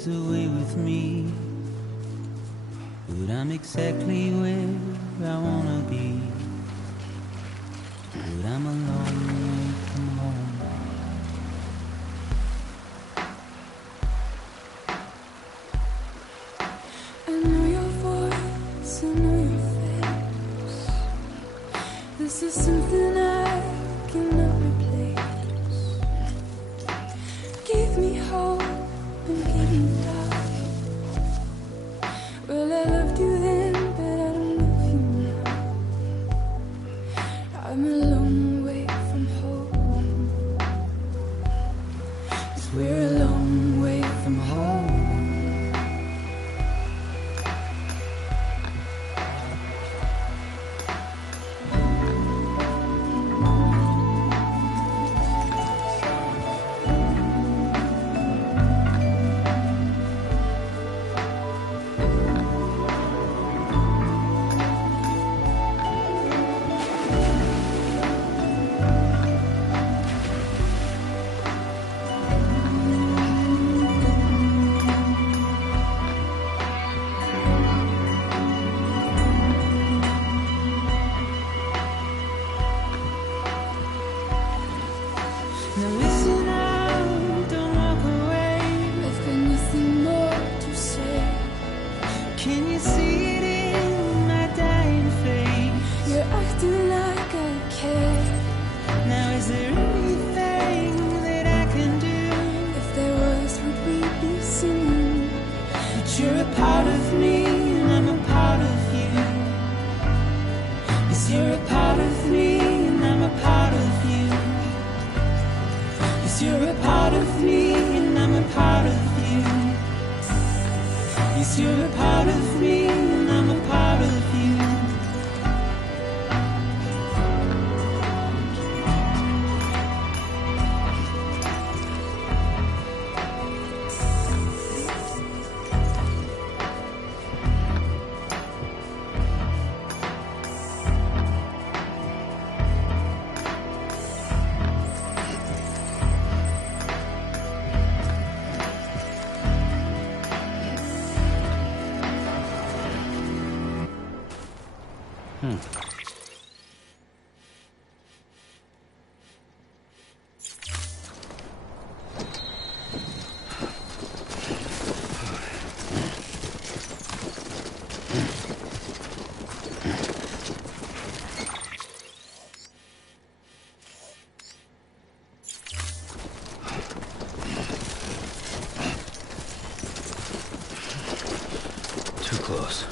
days away with me, but I'm exactly where I wanna be. But I'm a long way from home. I know your voice, I know your face. This is something I cannot replace. Give me hope and give me love. Well, I loved you then, but I don't love you now. I'm a long way from home. 'Cause we're a long way from home. Now listen out, don't walk away. I've got nothing more to say. Can you see it in my dying face? You're acting like I care. Now is there anything that I can do? If there was, would we be singing? But you're a part of me and I'm a part of you. Yes, you're a part of me and I'm a part of you. Yes, you're a part of me and I'm a part of you. Yes, you're a part of me and I'm a part of you. Too close.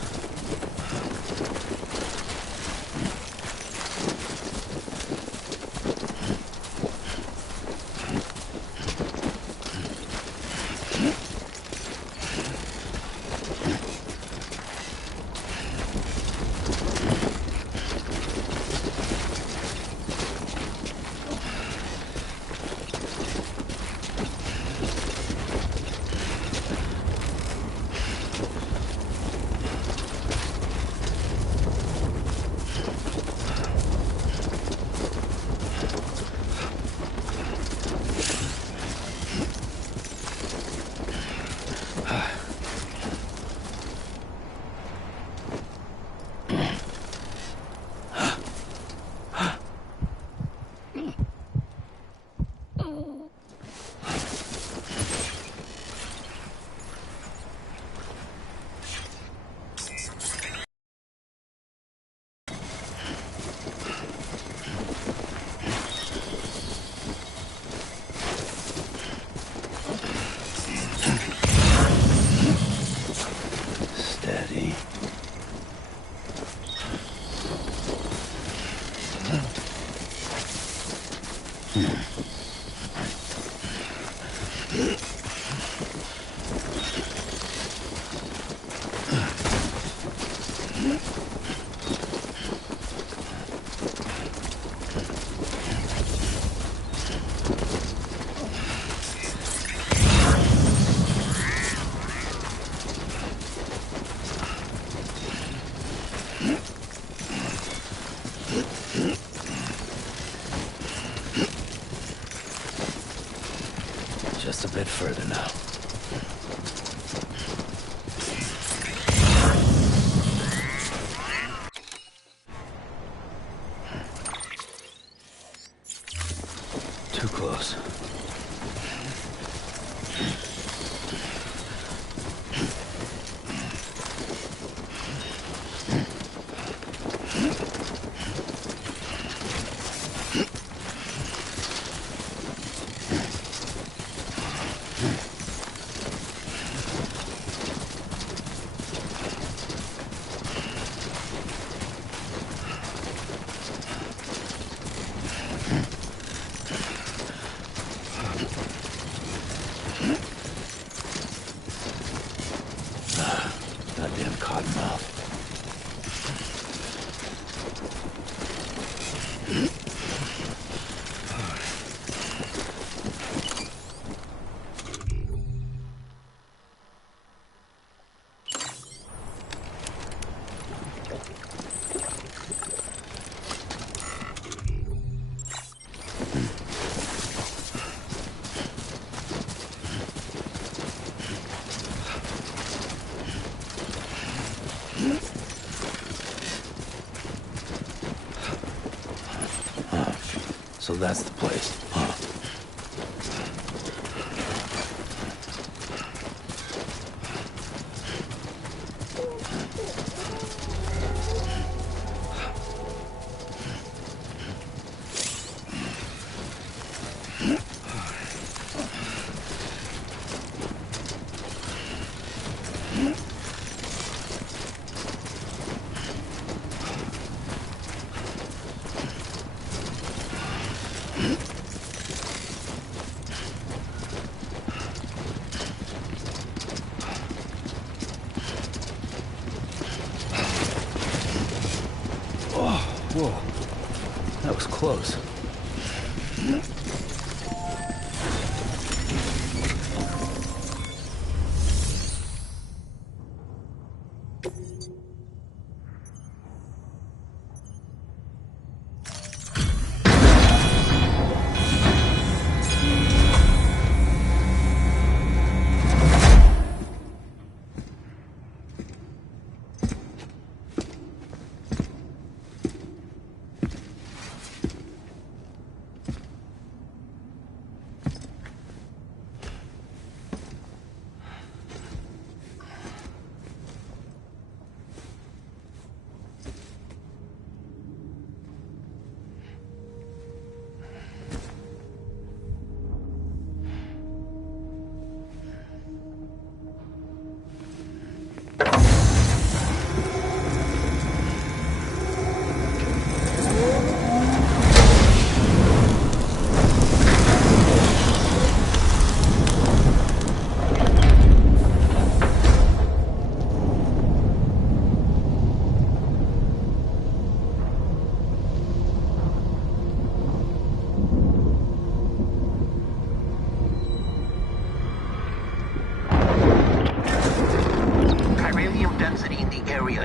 Steady. Just a bit further now. Goddamn cottonmouth. So that's the place, huh? Whoa, that was close.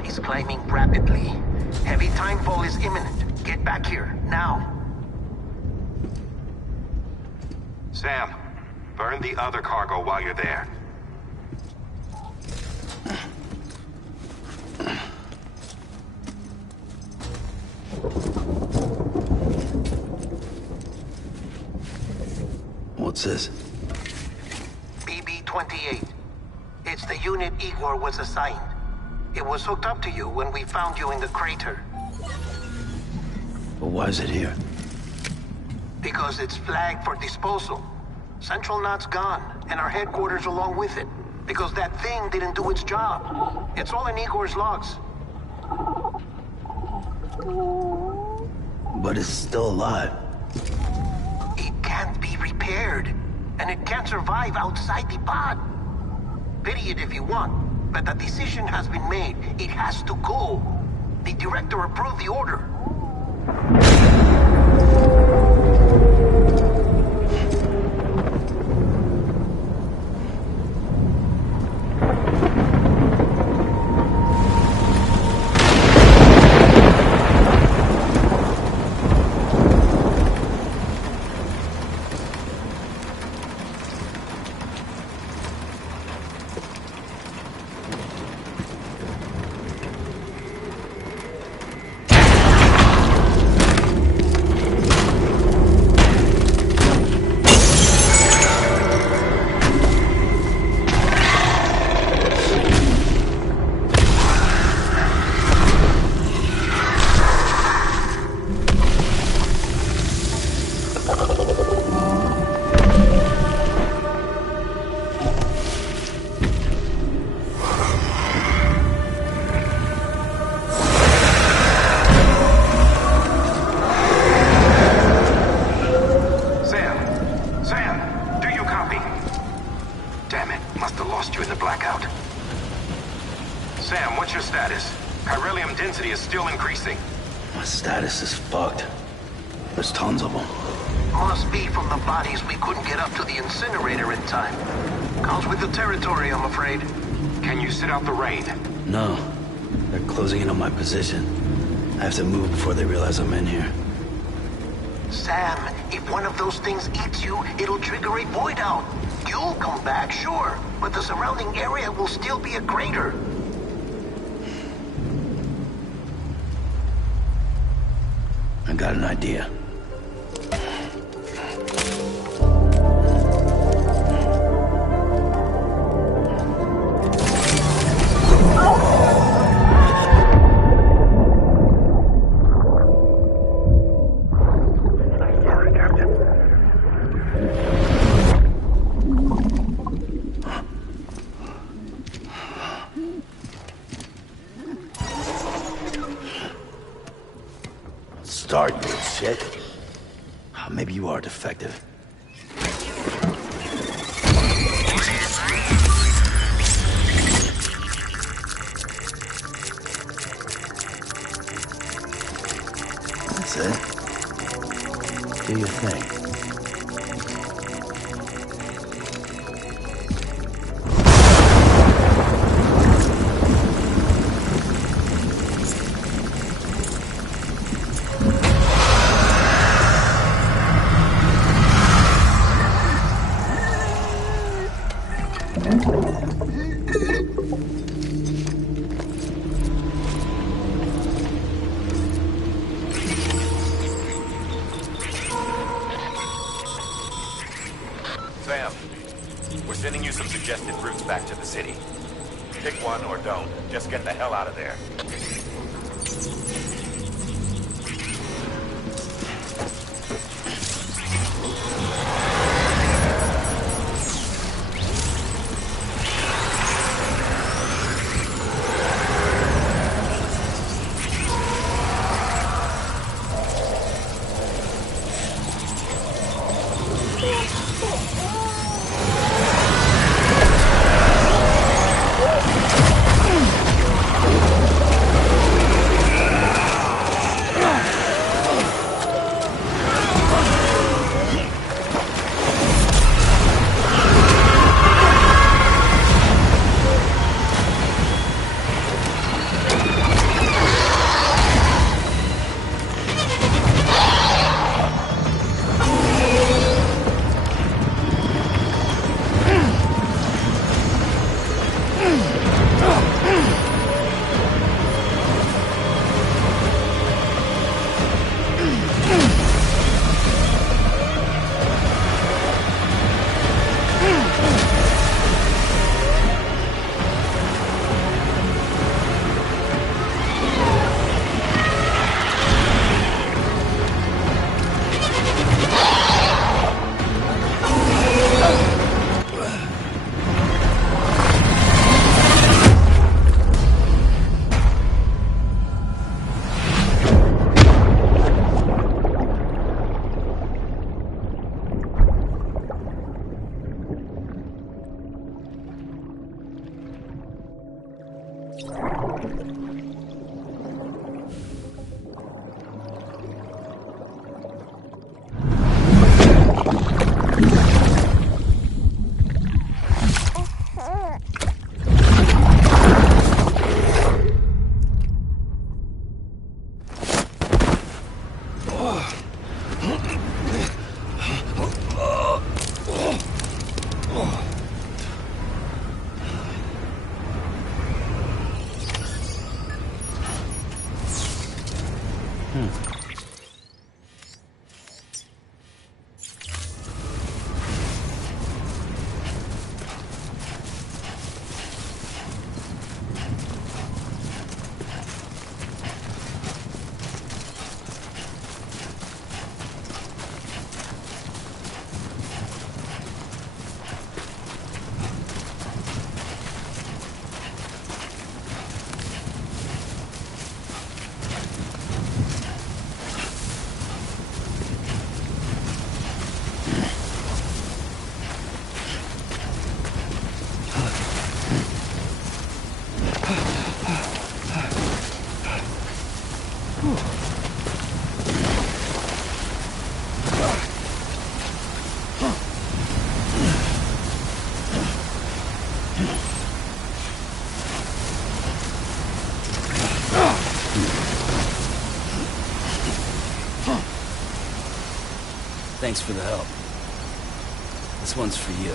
Is climbing rapidly. Heavy timefall is imminent. Get back here, now. Sam, burn the other cargo while you're there. What's this? BB-28. It's the unit Igor was assigned. It was hooked up to you when we found you in the crater. But why is it here? Because it's flagged for disposal. Central Knot's gone, and our headquarters along with it. Because that thing didn't do its job. It's all in Igor's logs. But it's still alive. It can't be repaired. And it can't survive outside the pod. Pity it if you want. But the decision has been made. It has to go. The director approved the order. Sam, what's your status? Chiralium density is still increasing. My status is fucked. There's tons of them. Must be from the bodies we couldn't get up to the incinerator in time. Comes with the territory, I'm afraid. Can you sit out the rain? No. They're closing in on my position. I have to move before they realize I'm in here. Sam, if one of those things eats you, it'll trigger a void out. You'll come back, sure, but the surrounding area will still be a crater. I got an idea. Start, you shit. Maybe you are defective. That's it. Do your thing. Sam, we're sending you some suggested routes back to the city. Pick one or don't. Just get the hell out of there. Thanks for the help. This one's for you.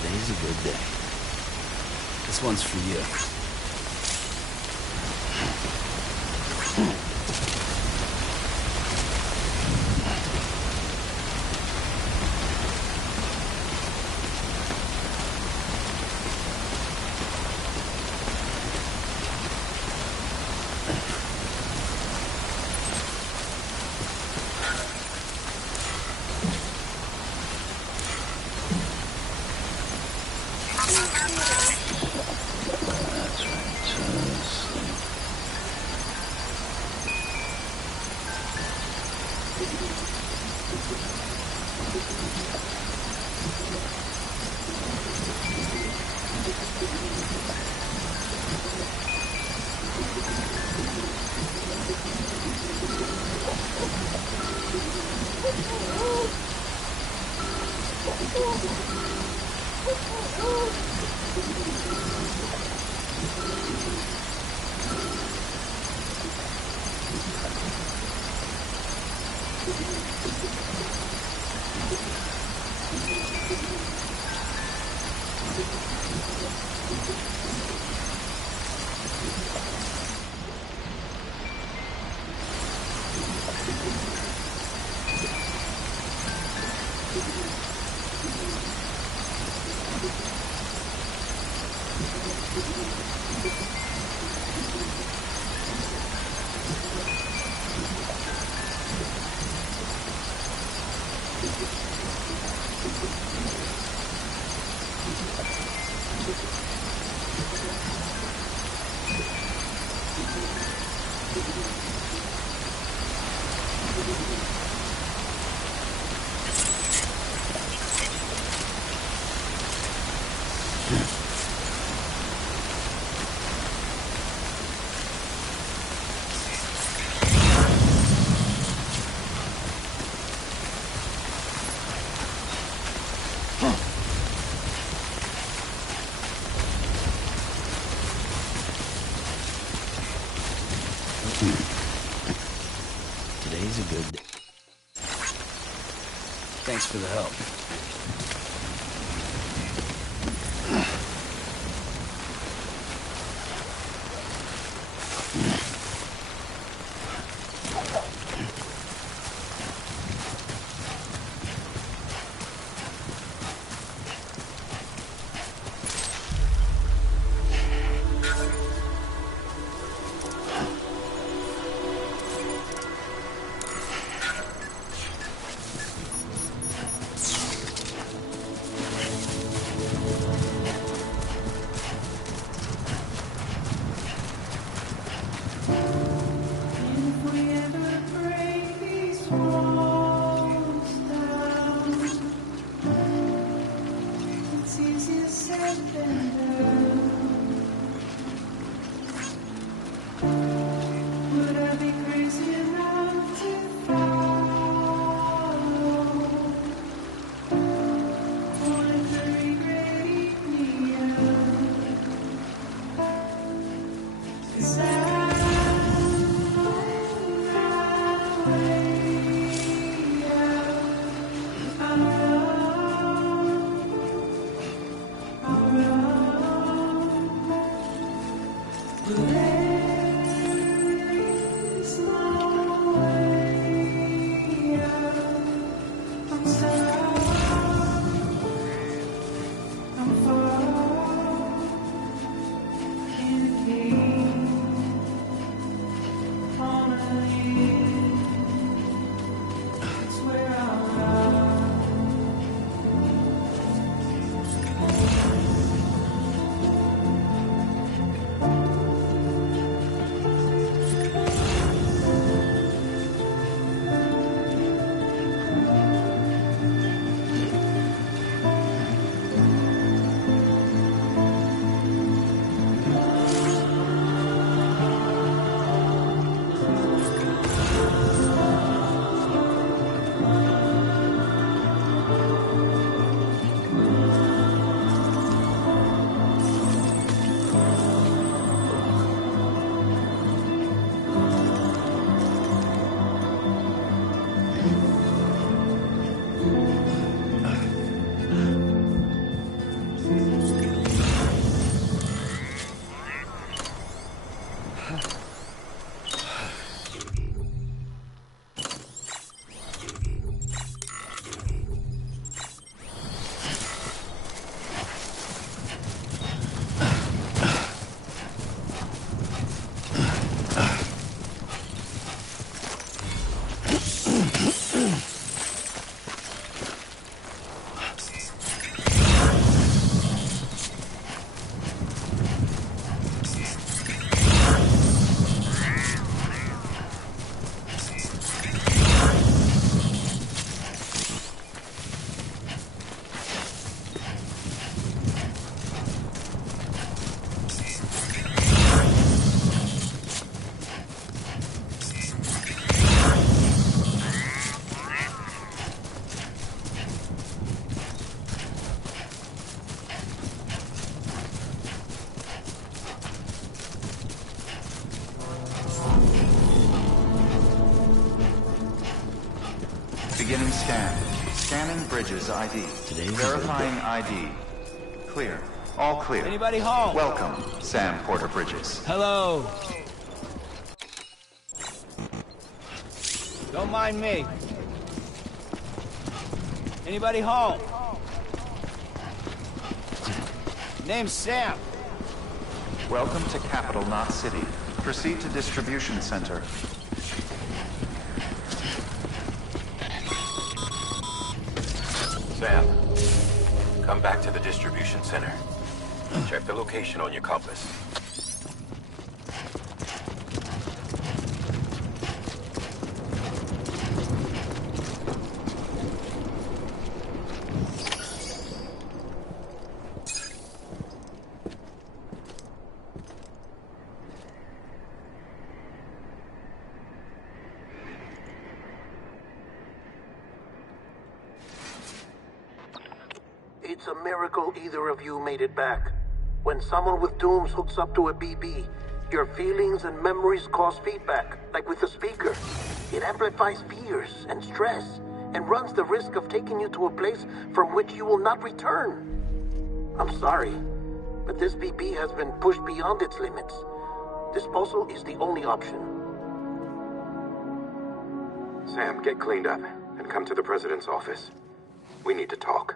Today's a good day. This one's for you. Today's a good day. Thanks for the help. Scanning Bridges ID. Today's Verifying ID. Clear. All clear. Anybody home? Welcome, Sam Porter Bridges. Hello. Don't mind me. Anybody home? Name's Sam. Welcome to Capital Knot City. Proceed to Distribution Center. Sam, come back to the distribution center. Check the location on your compass. It's a miracle either of you made it back. When someone with Dooms hooks up to a BB, your feelings and memories cause feedback, like with the speaker. It amplifies fears and stress, and runs the risk of taking you to a place from which you will not return. I'm sorry, but this BB has been pushed beyond its limits. Disposal is the only option. Sam, get cleaned up and come to the President's office. We need to talk.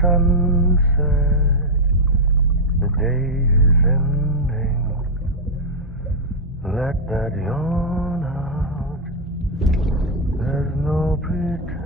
Sunset, the day is ending. Let that yawn out. There's no pretending.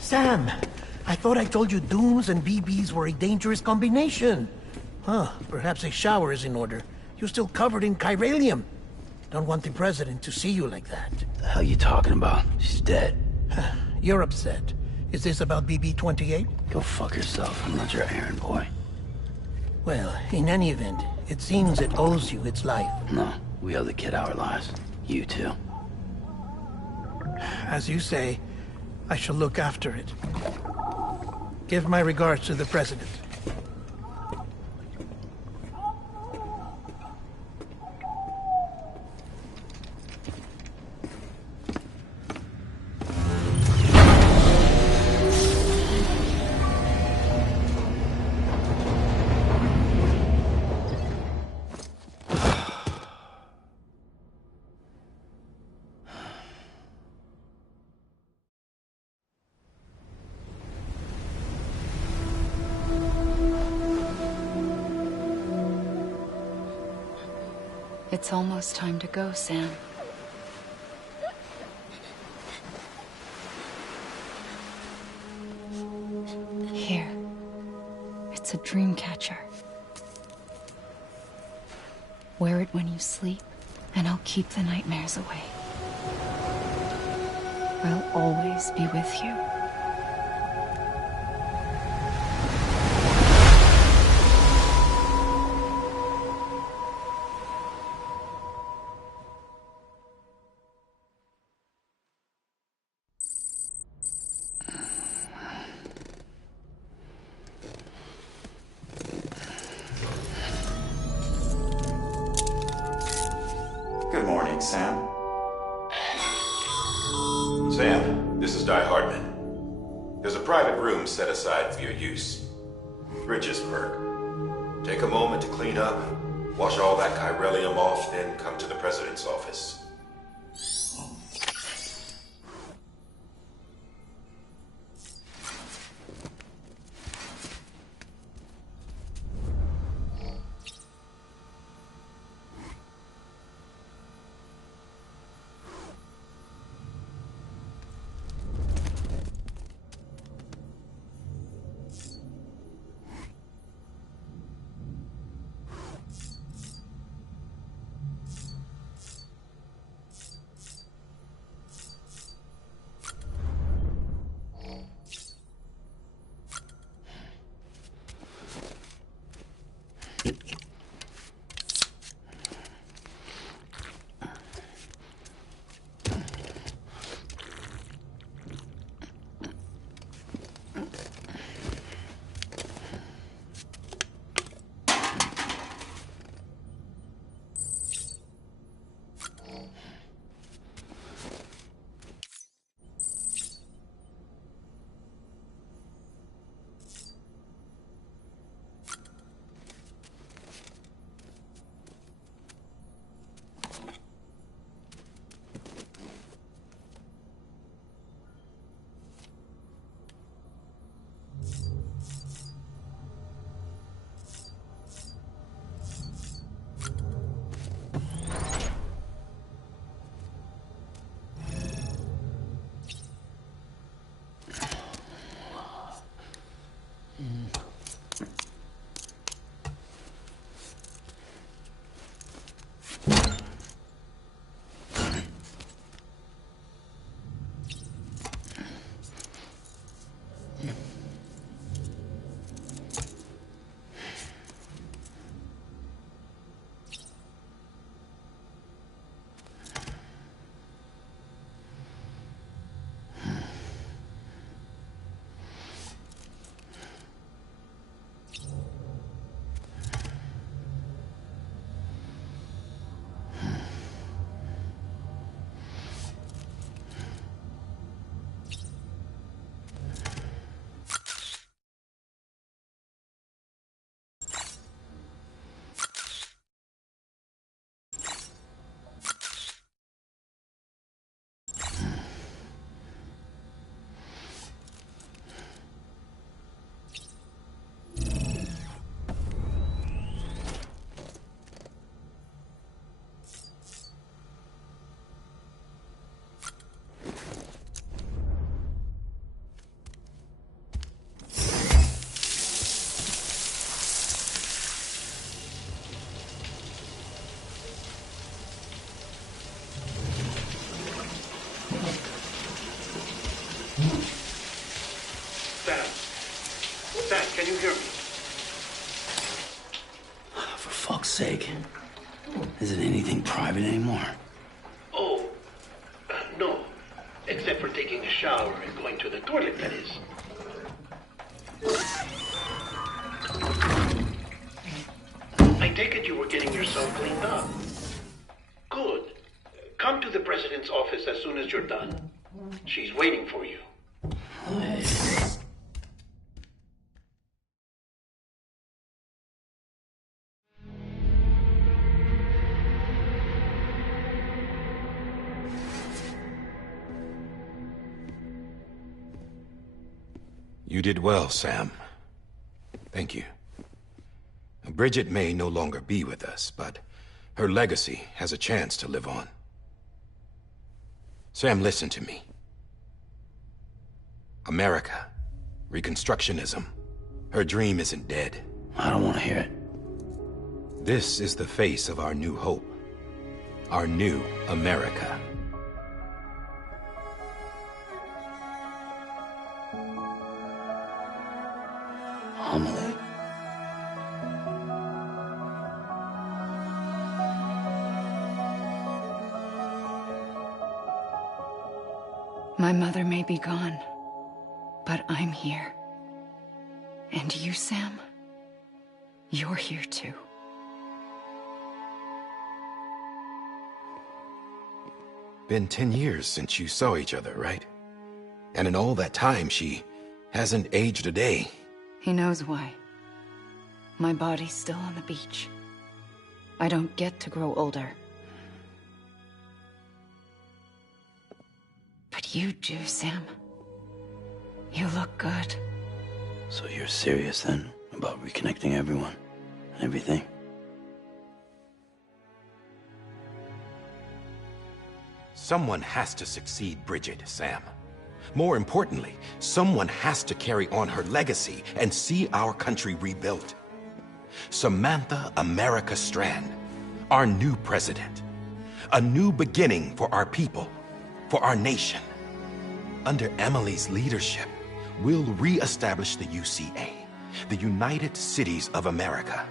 Sam, I thought I told you Dooms and BBs were a dangerous combination. Huh, perhaps a shower is in order. You're still covered in chiralium. Don't want the President to see you like that. The hell you talking about? She's dead. You're upset. Is this about BB-28? Go fuck yourself. I'm not your errand boy. Well, in any event, it seems it owes you its life. No, we owe the kid our lives. You too. As you say, I shall look after it. Give my regards to the President. It's almost time to go, Sam. Here. It's a dream catcher. Wear it when you sleep, and I'll keep the nightmares away. I'll always be with you. Good morning, Sam. Sam, this is Di Hardman. There's a private room set aside for your use. Bridgesburg. Take a moment to clean up, wash all that chiralium off, then come to the President's office. Sam, can you hear me? For fuck's sake. Isn't anything private anymore? Oh, no. Except for taking a shower and going to the toilet, that is. I take it you were getting yourself cleaned up. Good. Come to the President's office as soon as you're done. She's waiting for you. You did well, Sam. Thank you. Bridget may no longer be with us, but her legacy has a chance to live on. Sam, listen to me. America, Reconstructionism, her dream isn't dead. I don't want to hear it. This is the face of our new hope. Our new America. Amelie. My mother may be gone, but I'm here. And you, Sam, you're here too. Been 10 years since you saw each other, right? And in all that time, she hasn't aged a day. He knows why. My body's still on the beach. I don't get to grow older. But you do, Sam. You look good. So you're serious then about reconnecting everyone and everything? Someone has to succeed Bridget, Sam. More importantly, someone has to carry on her legacy and see our country rebuilt. Samantha America Strand, our new president. A new beginning for our people, for our nation. Under Emily's leadership, we'll re-establish the UCA, the United Cities of America.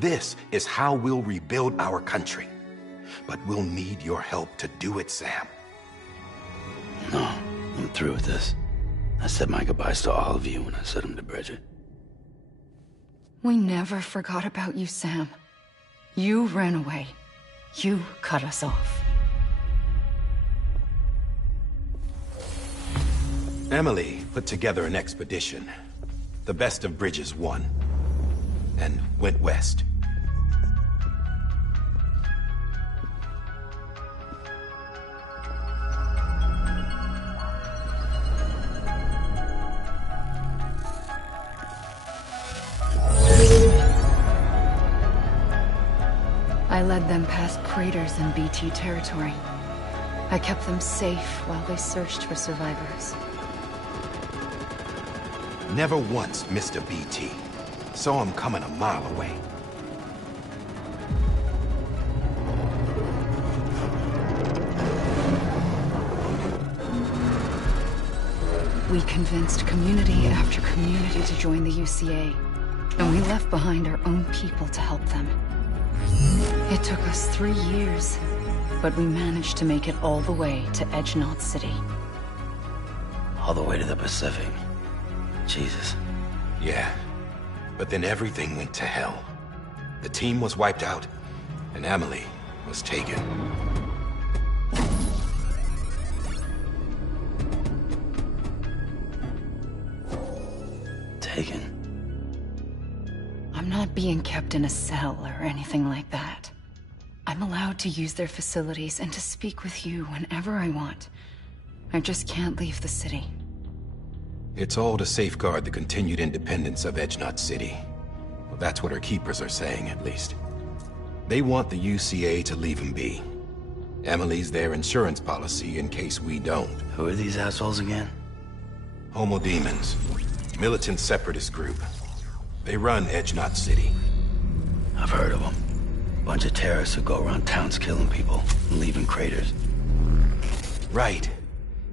This is how we'll rebuild our country. But we'll need your help to do it, Sam. No, I'm through with this. I said my goodbyes to all of you when I said them to Bridget. We never forgot about you, Sam. You ran away. You cut us off. Emily put together an expedition. The best of Bridges won. And went west. I led them past craters in BT territory. I kept them safe while they searched for survivors. Never once missed a BT. Saw him coming a mile away. We convinced community after community to join the UCA, and we left behind our own people to help them. It took us 3 years, but we managed to make it all the way to Edge Knot City. All the way to the Pacific. Jesus. Yeah, but then everything went to hell. The team was wiped out, and Emily was taken. Taken? I'm not being kept in a cell or anything like that. I'm allowed to use their facilities and to speak with you whenever I want. I just can't leave the city. It's all to safeguard the continued independence of Edge Knot City. Well, that's what our keepers are saying, at least. They want the UCA to leave him be. Emily's their insurance policy in case we don't. Who are these assholes again? Homo Demons. Militant separatist group. They run Edge Knot City. I've heard of them. Bunch of terrorists who go around towns killing people and leaving craters. Right.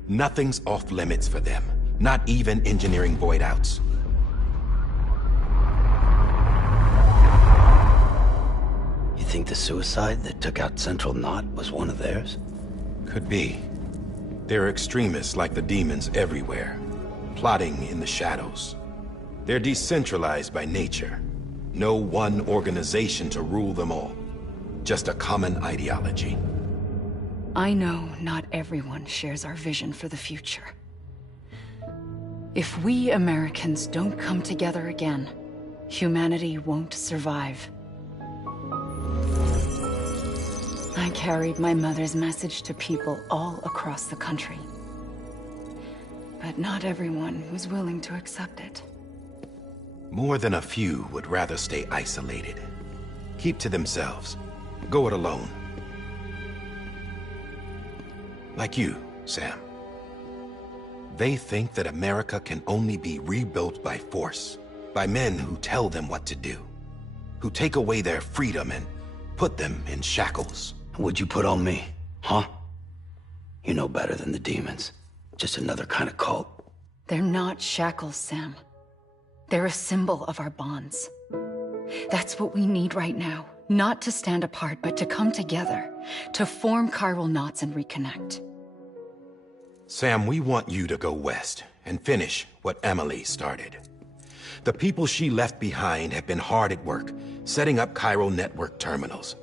Nothing's off limits for them. Not even engineering void outs. You think the suicide that took out Central Knot was one of theirs? Could be. There are extremists like the demons everywhere, plotting in the shadows. They're decentralized by nature. No one organization to rule them all. Just a common ideology. I know not everyone shares our vision for the future. If we Americans don't come together again, humanity won't survive. I carried my mother's message to people all across the country. But not everyone was willing to accept it. More than a few would rather stay isolated. Keep to themselves. Go it alone. Like you, Sam. They think that America can only be rebuilt by force, by men who tell them what to do, who take away their freedom and put them in shackles. What'd you put on me, huh? You know better than the demons. Just another kind of cult. They're not shackles, Sam. They're a symbol of our bonds. That's what we need right now. Not to stand apart, but to come together, to form chiral knots and reconnect. Sam, we want you to go west and finish what Emily started. The people she left behind have been hard at work, setting up chiral network terminals.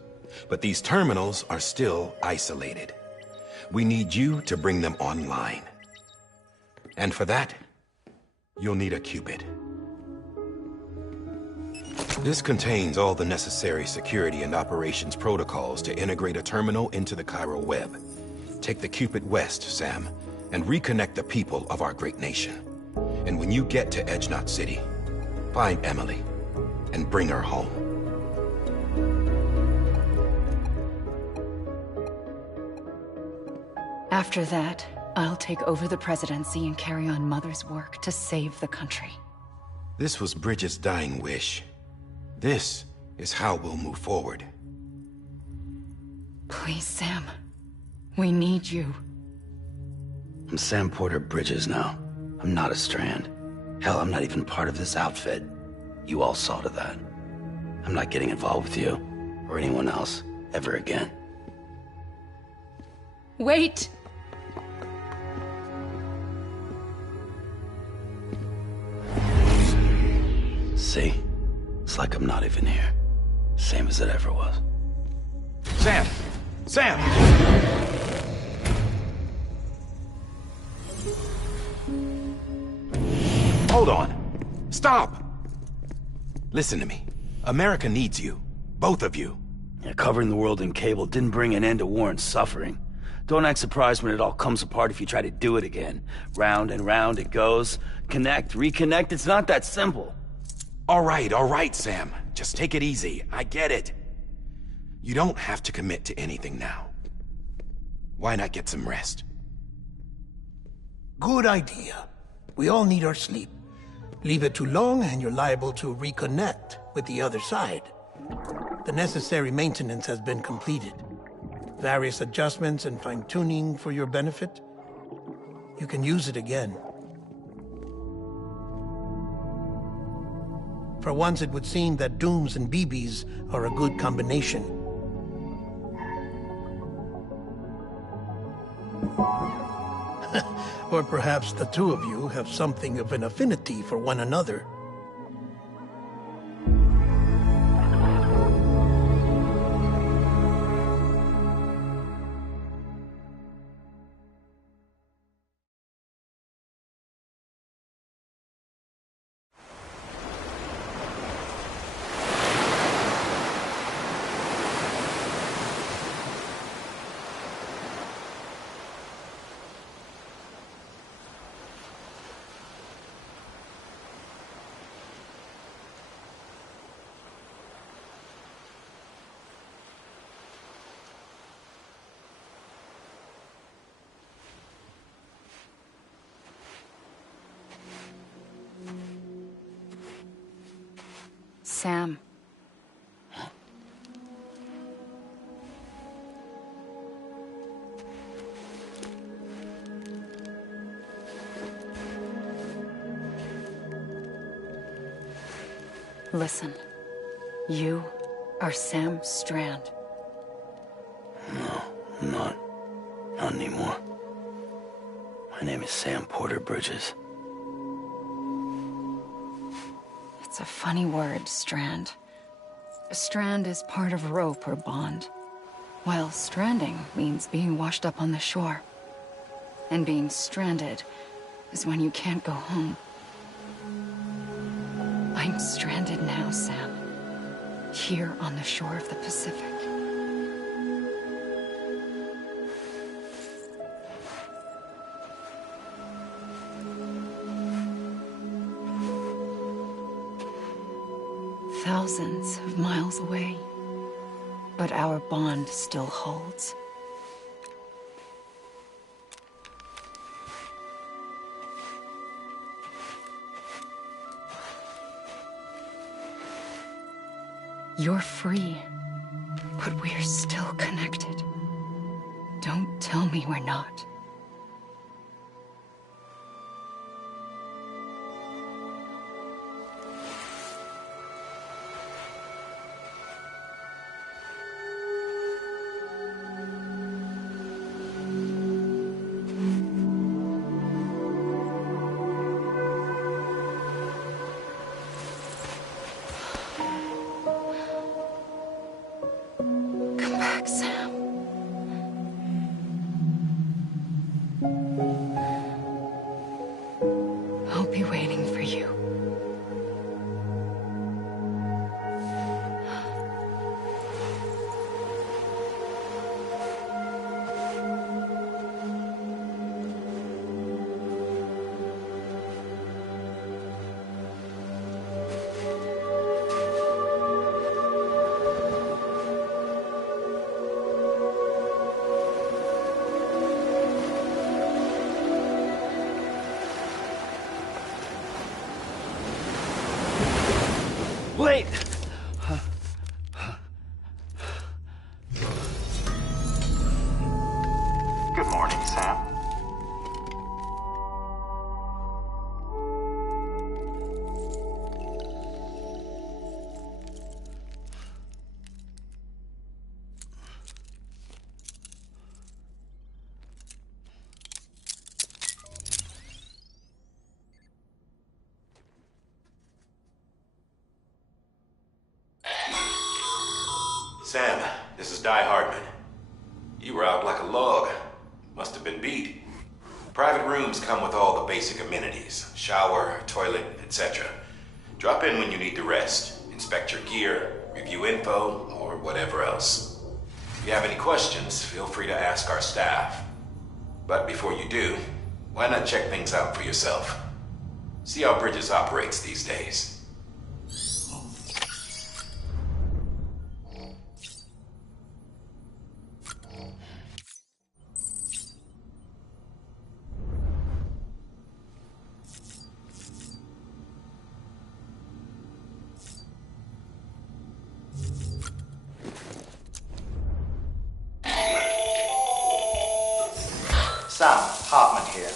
But these terminals are still isolated. We need you to bring them online. And for that, you'll need a Cupid. This contains all the necessary security and operations protocols to integrate a terminal into the Chiral web. Take the Cupid west, Sam, and reconnect the people of our great nation. And when you get to Edge Knot City, find Emily and bring her home. After that, I'll take over the presidency and carry on Mother's work to save the country. This was Bridget's dying wish. This is how we'll move forward. Please, Sam. We need you. I'm Sam Porter Bridges now. I'm not a Strand. Hell, I'm not even part of this outfit. You all saw to that. I'm not getting involved with you, or anyone else, ever again. Wait! See? It's like I'm not even here. Same as it ever was. Sam! Sam! Hold on. Stop! Listen to me. America needs you. Both of you. Yeah, covering the world in cable didn't bring an end to war and suffering. Don't act surprised when it all comes apart if you try to do it again. Round and round it goes. Connect, reconnect, it's not that simple. All right, Sam. Just take it easy. I get it. You don't have to commit to anything now. Why not get some rest? Good idea. We all need our sleep. Leave it too long and you're liable to reconnect with the other side. The necessary maintenance has been completed. Various adjustments and fine-tuning for your benefit. You can use it again. For once, it would seem that Dooms and BBs are a good combination. Or perhaps the two of you have something of an affinity for one another. Sam. Listen. You are Sam Strand. No, I'm not. Not anymore. My name is Sam Porter Bridges. It's a funny word, strand. A strand is part of rope or bond, while stranding means being washed up on the shore. And being stranded is when you can't go home. I'm stranded now, Sam. Here on the shore of the Pacific. Thousands of miles away, but our bond still holds. You're free, but we're still connected. Don't tell me we're not. Wait! Good morning, Sam. Sam, this is Di Hardman. You were out like a log. Must have been beat. Private rooms come with all the basic amenities. Shower, toilet, etc. Drop in when you need to rest. Inspect your gear, review info, or whatever else. If you have any questions, feel free to ask our staff. But before you do, why not check things out for yourself? See how Bridges operates these days. Sam, Hartman here.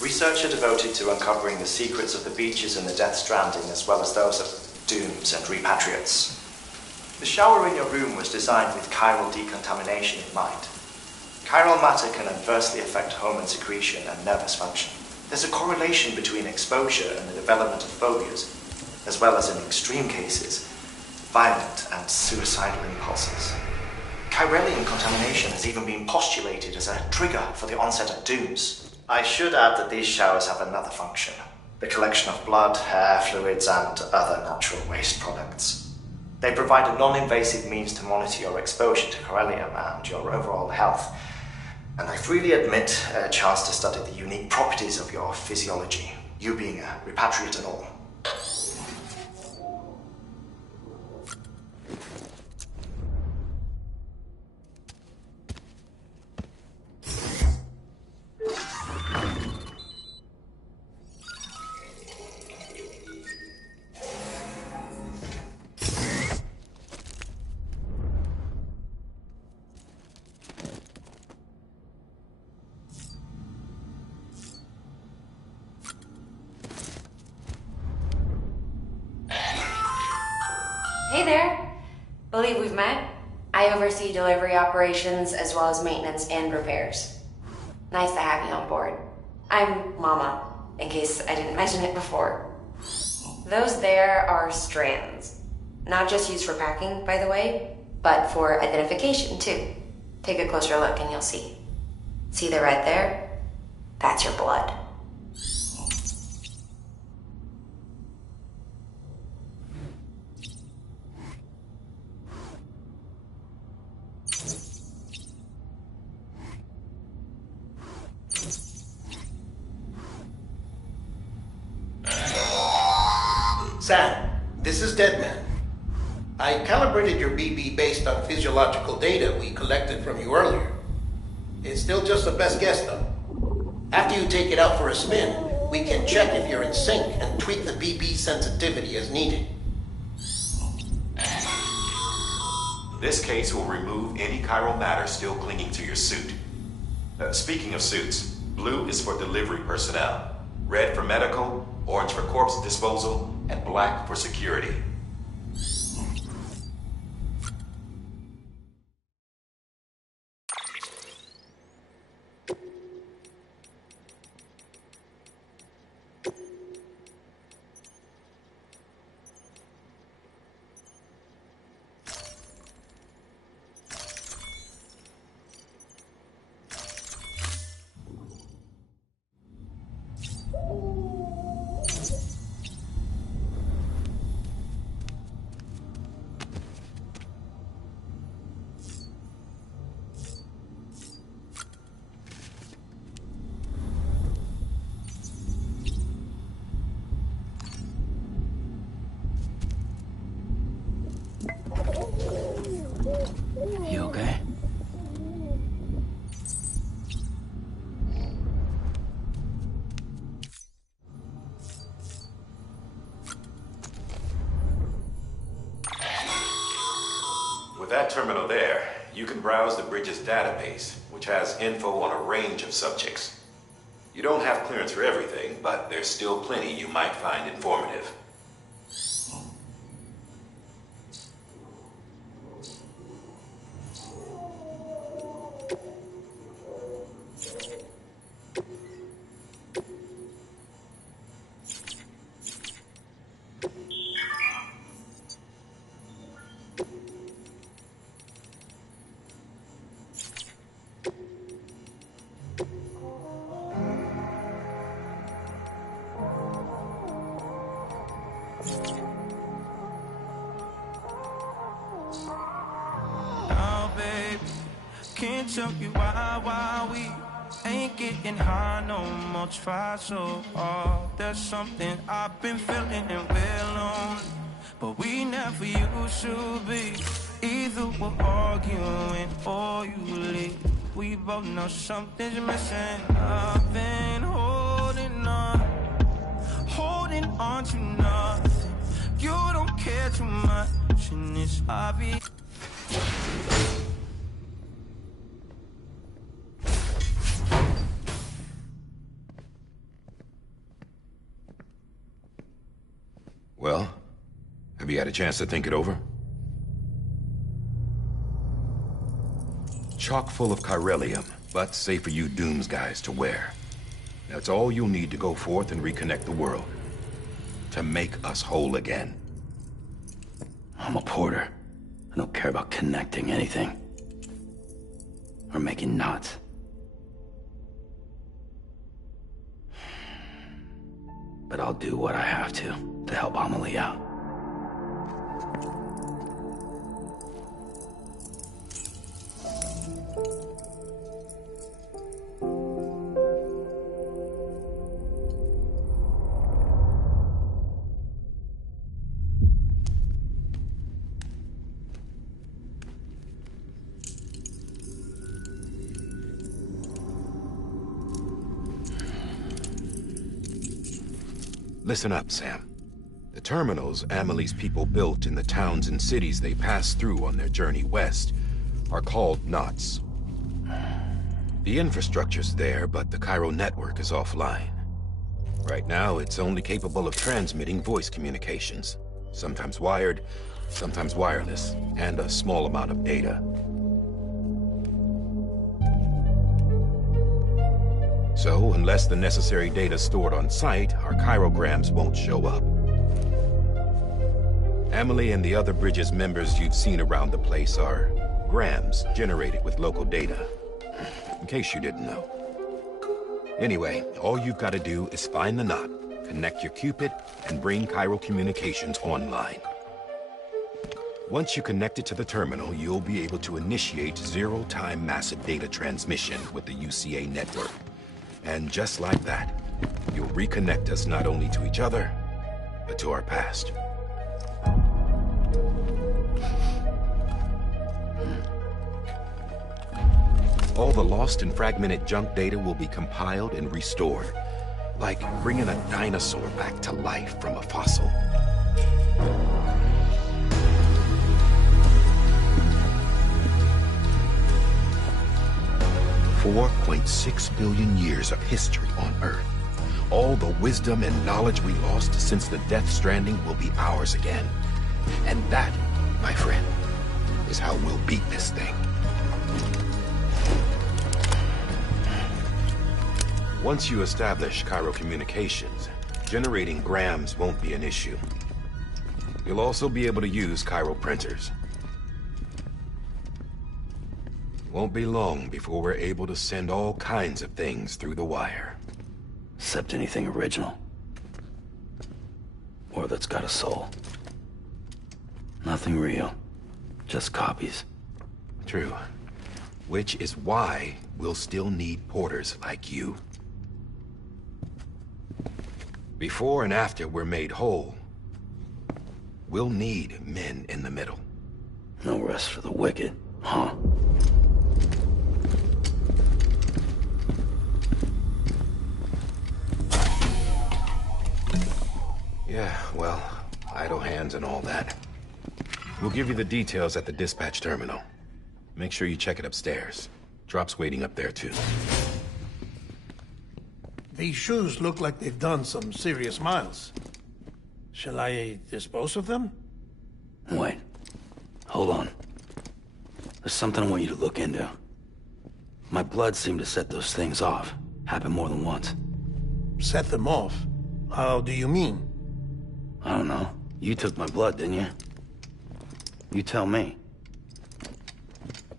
Researcher devoted to uncovering the secrets of the beaches and the Death Stranding, as well as those of dooms and repatriates. The shower in your room was designed with chiral decontamination in mind. Chiral matter can adversely affect hormone secretion and nervous function. There's a correlation between exposure and the development of phobias, as well as in extreme cases, violent and suicidal impulses. Chiralium contamination has even been postulated as a trigger for the onset of dooms. I should add that these showers have another function: the collection of blood, hair, fluids, and other natural waste products. They provide a non-invasive means to monitor your exposure to chiralium and your overall health, and I freely admit a chance to study the unique properties of your physiology, you being a repatriate and all. Hey there. Believe we've met. I oversee delivery operations as well as maintenance and repairs. Nice to have you on board. I'm Mama, in case I didn't mention it before. Those there are strands. Not just used for packing, by the way, but for identification too. Take a closer look and you'll see. See the red there? That's your blood. Sam, this is Deadman. I calibrated your BB based on physiological data we collected from you earlier. It's still just a best guess, though. After you take it out for a spin, we can check if you're in sync and tweak the BB sensitivity as needed. This case will remove any chiral matter still clinging to your suit. Speaking of suits, blue is for delivery personnel, red for medical, orange for corpse disposal, and black for security. You okay? there, you can browse the Bridges database, which has info on a range of subjects. You don't have clearance for everything, but there's still plenty you might find informative. Can't tell you why we ain't getting high no more. Try so hard. There's something I've been feeling and we're lonely, but we never used to be. Either we're arguing or you leave. We both know something's missing. I've been holding on to nothing. You don't care too much, and it's obvious. Well, have you had a chance to think it over? Chock full of chiralium, but safe for you Dooms guys to wear. That's all you'll need to go forth and reconnect the world. To make us whole again. I'm a porter. I don't care about connecting anything. Or making knots. But I'll do what I have to help Amelie out. Listen up, Sam. The terminals Amelie's people built in the towns and cities they passed through on their journey west are called knots. The infrastructure's there, but the Cairo network is offline. Right now, it's only capable of transmitting voice communications, sometimes wired, sometimes wireless, and a small amount of data. So, unless the necessary data stored on site, our chirograms won't show up. Amelie and the other Bridges members you've seen around the place are grams generated with local data. In case you didn't know. Anyway, all you've got to do is find the knot, connect your Cupid, and bring Cairo Communications online. Once you connect it to the terminal, you'll be able to initiate zero-time massive data transmission with the UCA network. And just like that, you'll reconnect us not only to each other, but to our past. All the lost and fragmented junk data will be compiled and restored, like bringing a dinosaur back to life from a fossil. $4.6 billion years of history on Earth. All the wisdom and knowledge we lost since the Death Stranding will be ours again. And that, my friend, is how we'll beat this thing. Once you establish Cairo Communications, generating grams won't be an issue. You'll also be able to use Cairo printers. Won't be long before we're able to send all kinds of things through the wire. Except anything original. Or that's got a soul. Nothing real. Just copies. True. Which is why we'll still need porters like you. Before and after we're made whole, we'll need men in the middle. No rest for the wicked, huh? Yeah, well, idle hands and all that. We'll give you the details at the dispatch terminal. Make sure you check it upstairs. Drop's waiting up there, too. These shoes look like they've done some serious miles. Shall I dispose of them? Wait. Hold on. There's something I want you to look into. My blood seemed to set those things off. Happened more than once. Set them off? How do you mean? I don't know. You took my blood, didn't you? You tell me.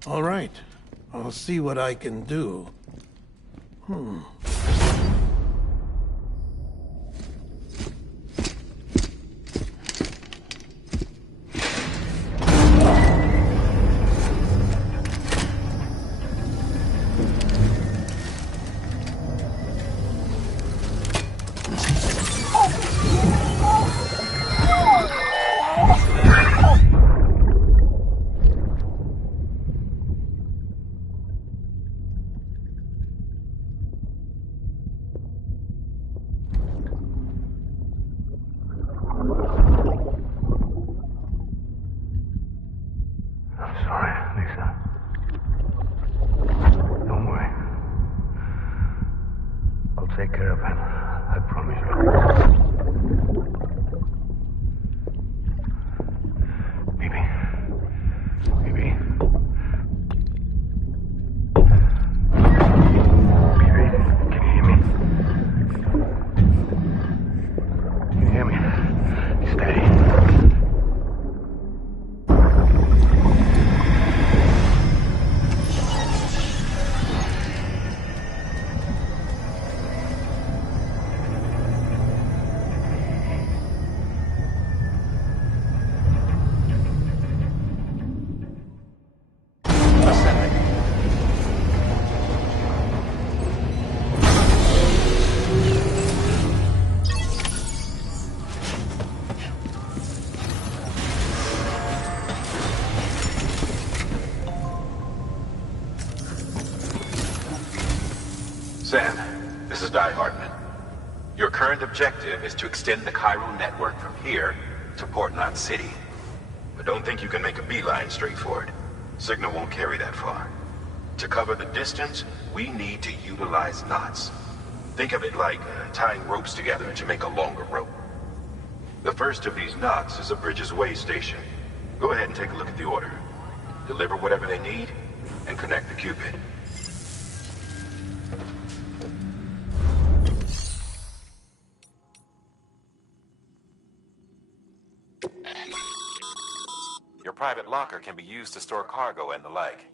All right. I'll see what I can do. Take care of him. I promise you. Baby. Baby. Baby, can you hear me? Can you hear me? Steady. Sam, this is Di Hartman. Your current objective is to extend the Cairo network from here to Port Knot City. But don't think you can make a beeline straight for it. Signal won't carry that far. To cover the distance, we need to utilize knots. Think of it like tying ropes together to make a longer rope. The first of these knots is a Bridges Way station. Go ahead and take a look at the order. Deliver whatever they need, and connect the Cupid. Your private locker can be used to store cargo and the like.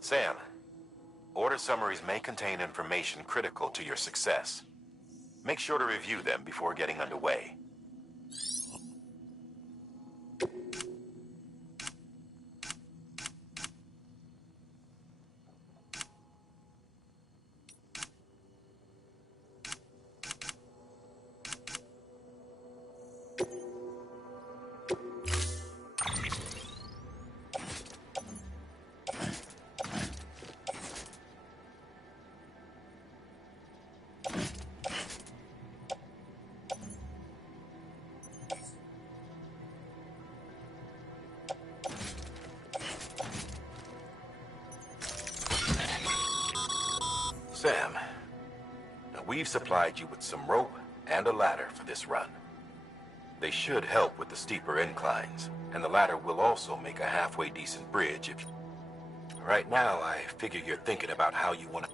Sam, order summaries may contain information critical to your success. Make sure to review them before getting underway. Sam, now we've supplied you with some rope and a ladder for this run. They should help with the steeper inclines, and the ladder will also make a halfway decent bridge if you... Right now, I figure you're thinking about how you want to...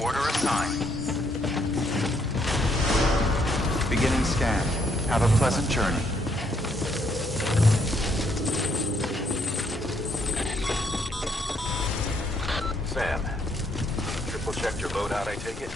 Order assigned. Beginning scan. Have a pleasant journey. Sam, triple checked your loadout, I take it?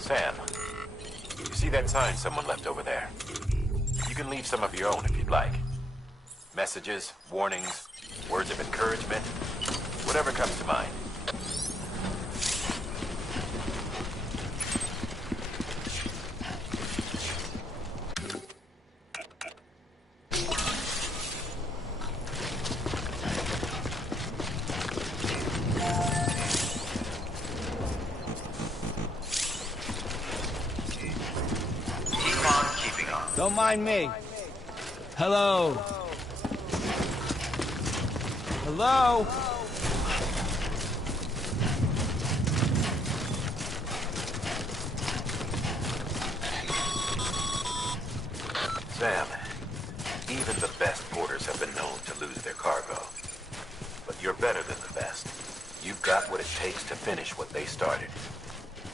Sam, you see that sign someone left over there? You can leave some of your own if you'd like. Messages, warnings, words of encouragement, whatever comes to mind. Don't mind me. Hello. Hello? Sam, even the best porters have been known to lose their cargo. But you're better than the best. You've got what it takes to finish what they started.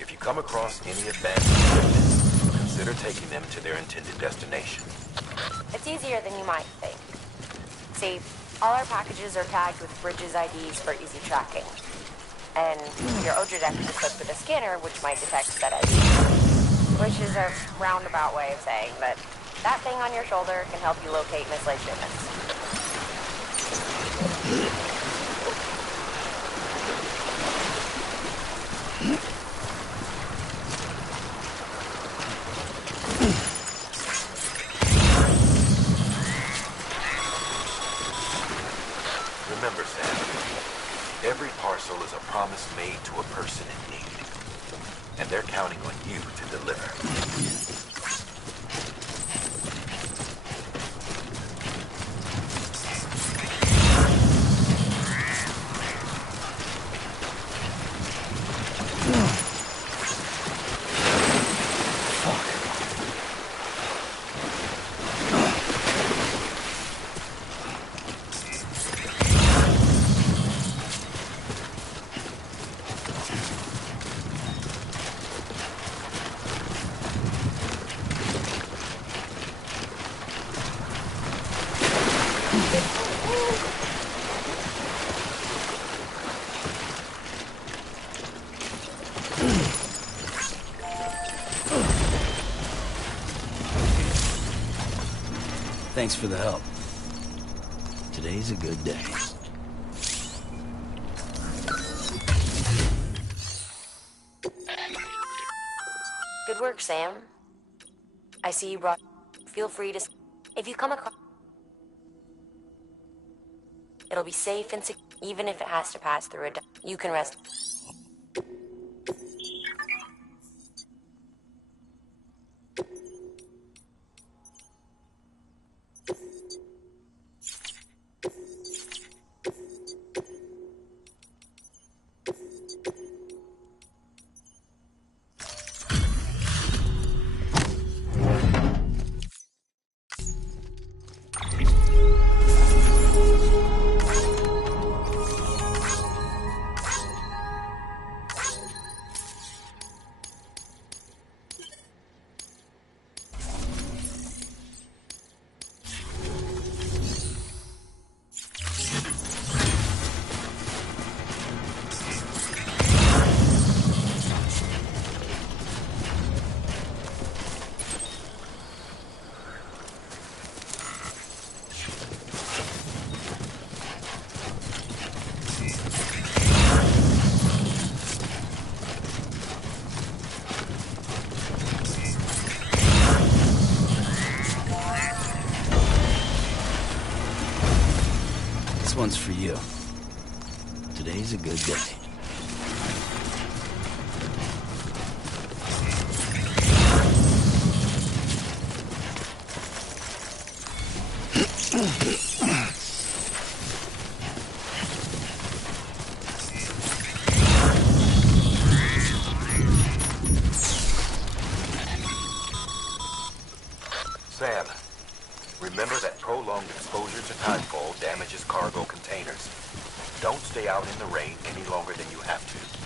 If you come across any advanced shipments, consider taking them to their intended destination. It's easier than you might think. See, all our packages are tagged with Bridges IDs for easy tracking. And your Odradek is equipped with a scanner which might detect said ID. Which is a roundabout way of saying that that thing on your shoulder can help you locate mislaid shipments. Remember, Sam, every parcel is a promise made to a person in need. And they're counting on you to deliver. Thanks for the help. Today's a good day. Good work, Sam. I see you brought... Feel free to... If you come across... It'll be safe and secure, even if it has to pass through a... You can rest... This one's for you. Today's a good day. Sam, remember that prolonged exposure to Tidefall damages cargo containers. Don't stay out in the rain any longer than you have to.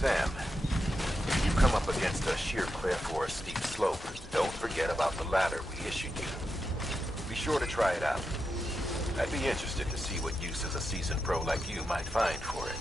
Sam, if you come up against a sheer cliff or a steep slope, don't forget about the ladder we issued you. Be sure to try it out. I'd be interested to see what uses a seasoned pro like you might find for it.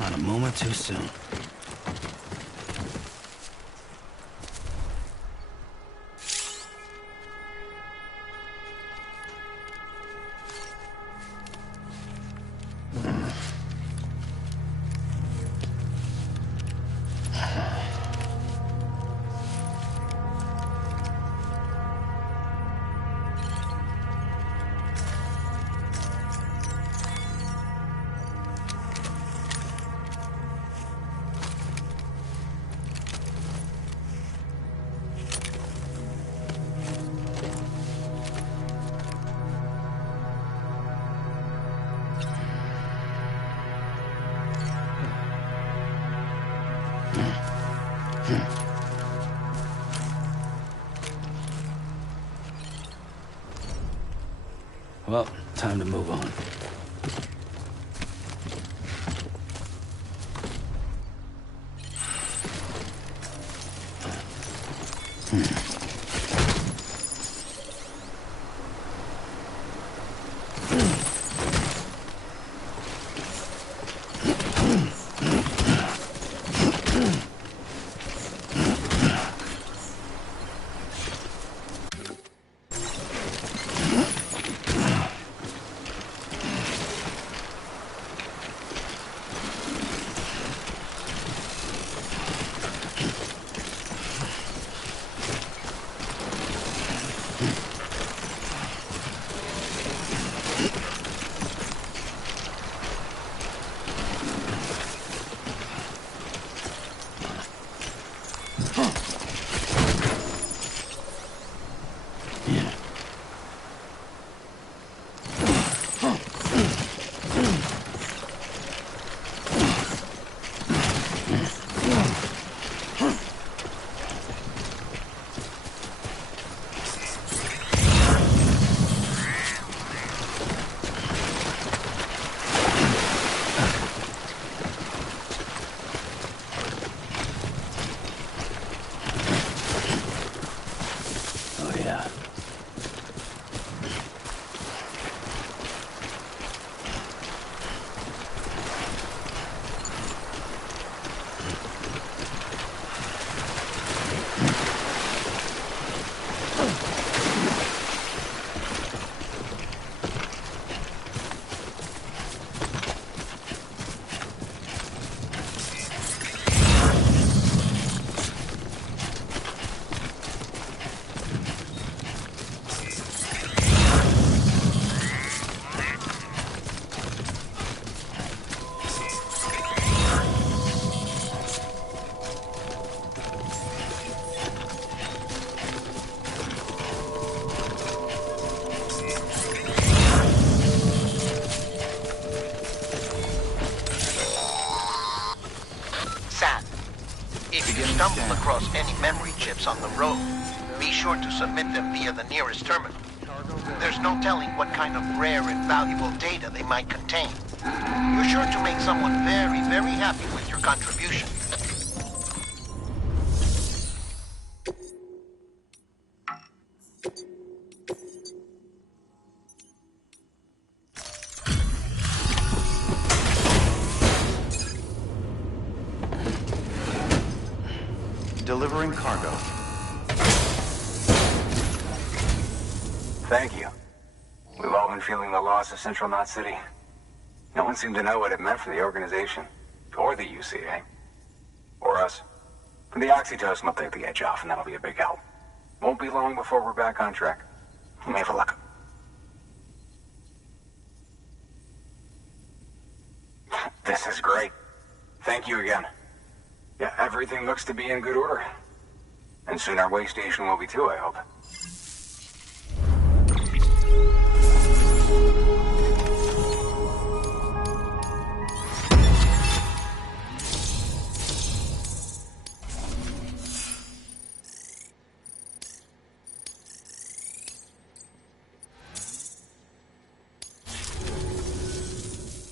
Not a moment too soon. Well, time to move on. Stumble across any memory chips on the road, be sure to submit them via the nearest terminal. There's no telling what kind of rare and valuable data they might contain. You're sure to make someone very, very happy with your contribution. Delivering cargo. Thank you. We've all been feeling the loss of Central Knot City. No one seemed to know what it meant for the organization, or the UCA, or us. For the Oxytocin will take the edge off, and that'll be a big help. Won't be long before we're back on track. We may have luck. This is great. Thank you again. Yeah, everything looks to be in good order. And soon our way station will be too, I hope.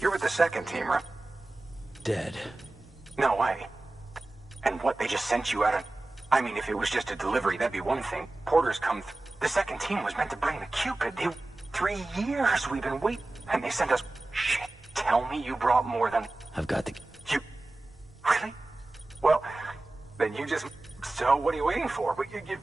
You're with the second team, right? Dead. No way. And what, they just sent you out of... I mean, if it was just a delivery, that'd be one thing. Porter's come... The second team was meant to bring the Cupid. 3 years we've been waiting. And they sent us... Shit. tell me you brought more than... I've got the... You... Really? Well, then you just... So what are you waiting for? But you...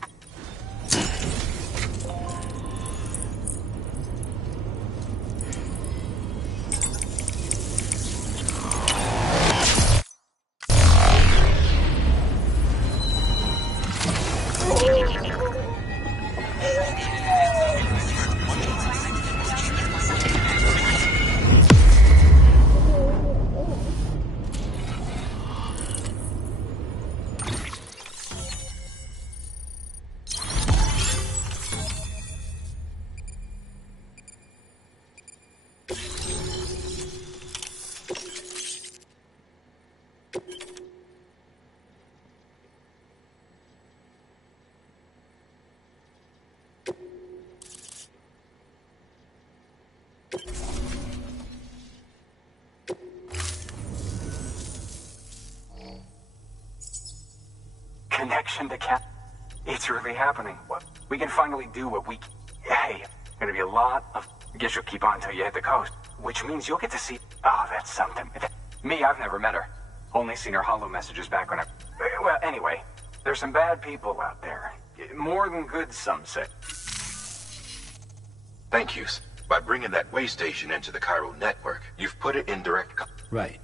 Connection to Cap. It's really happening. What? We can finally do what we... Hey, gonna be a lot of... I guess you'll keep on until you hit the coast. Which means you'll get to see... Oh, that's something. Me, I've never met her. Only seen her holo messages back when I... Well, anyway, there's some bad people out there. More than good, some say. Thank you. By bringing that way station into the Cairo network, you've put it in direct... Right.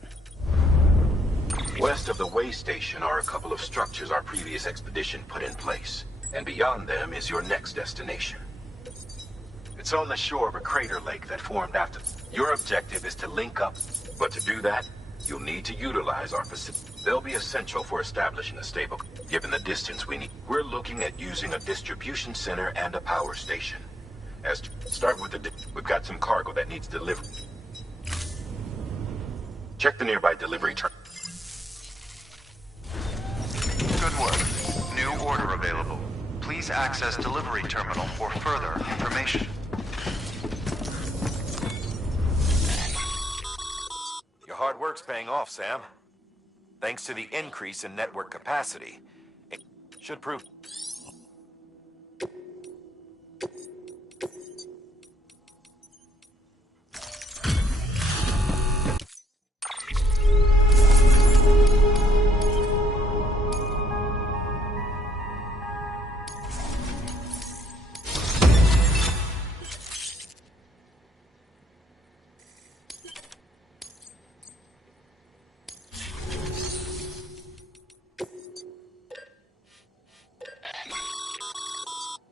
West of the way station are a couple of structures our previous expedition put in place. And beyond them is your next destination. It's on the shore of a crater lake that formed after... Your objective is to link up, but to do that, you'll need to utilize our facility. They'll be essential for establishing a stable. Given the distance we need, we're looking at using a distribution center and a power station. Start with the... We've got some cargo that needs delivery. Check the nearby delivery terminal. Good work. New order available. Please access delivery terminal for further information. Your hard work's paying off, Sam. Thanks to the increase in network capacity, it should prove...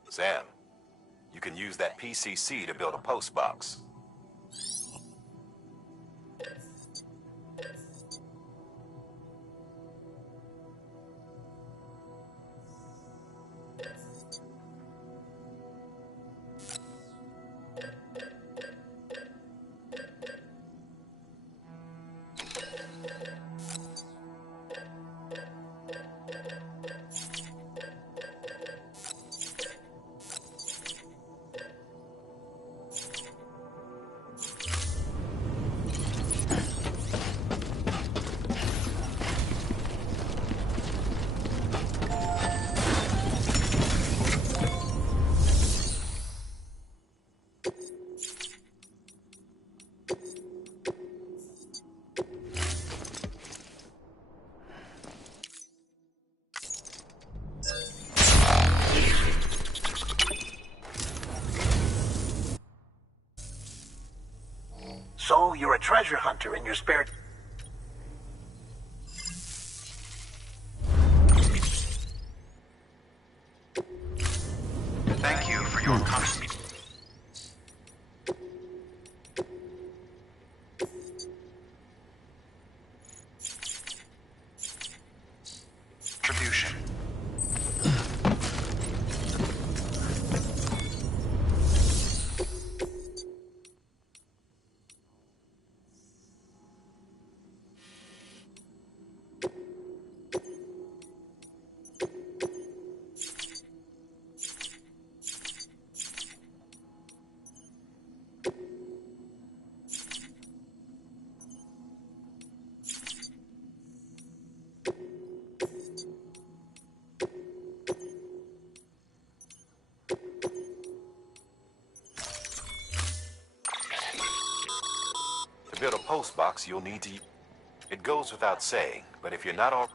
Sam, you can use that PCC to build a post box. So you're a treasure hunter in your spare... Thank you for your contribution. locks, you'll need to... It goes without saying, but if you're not all...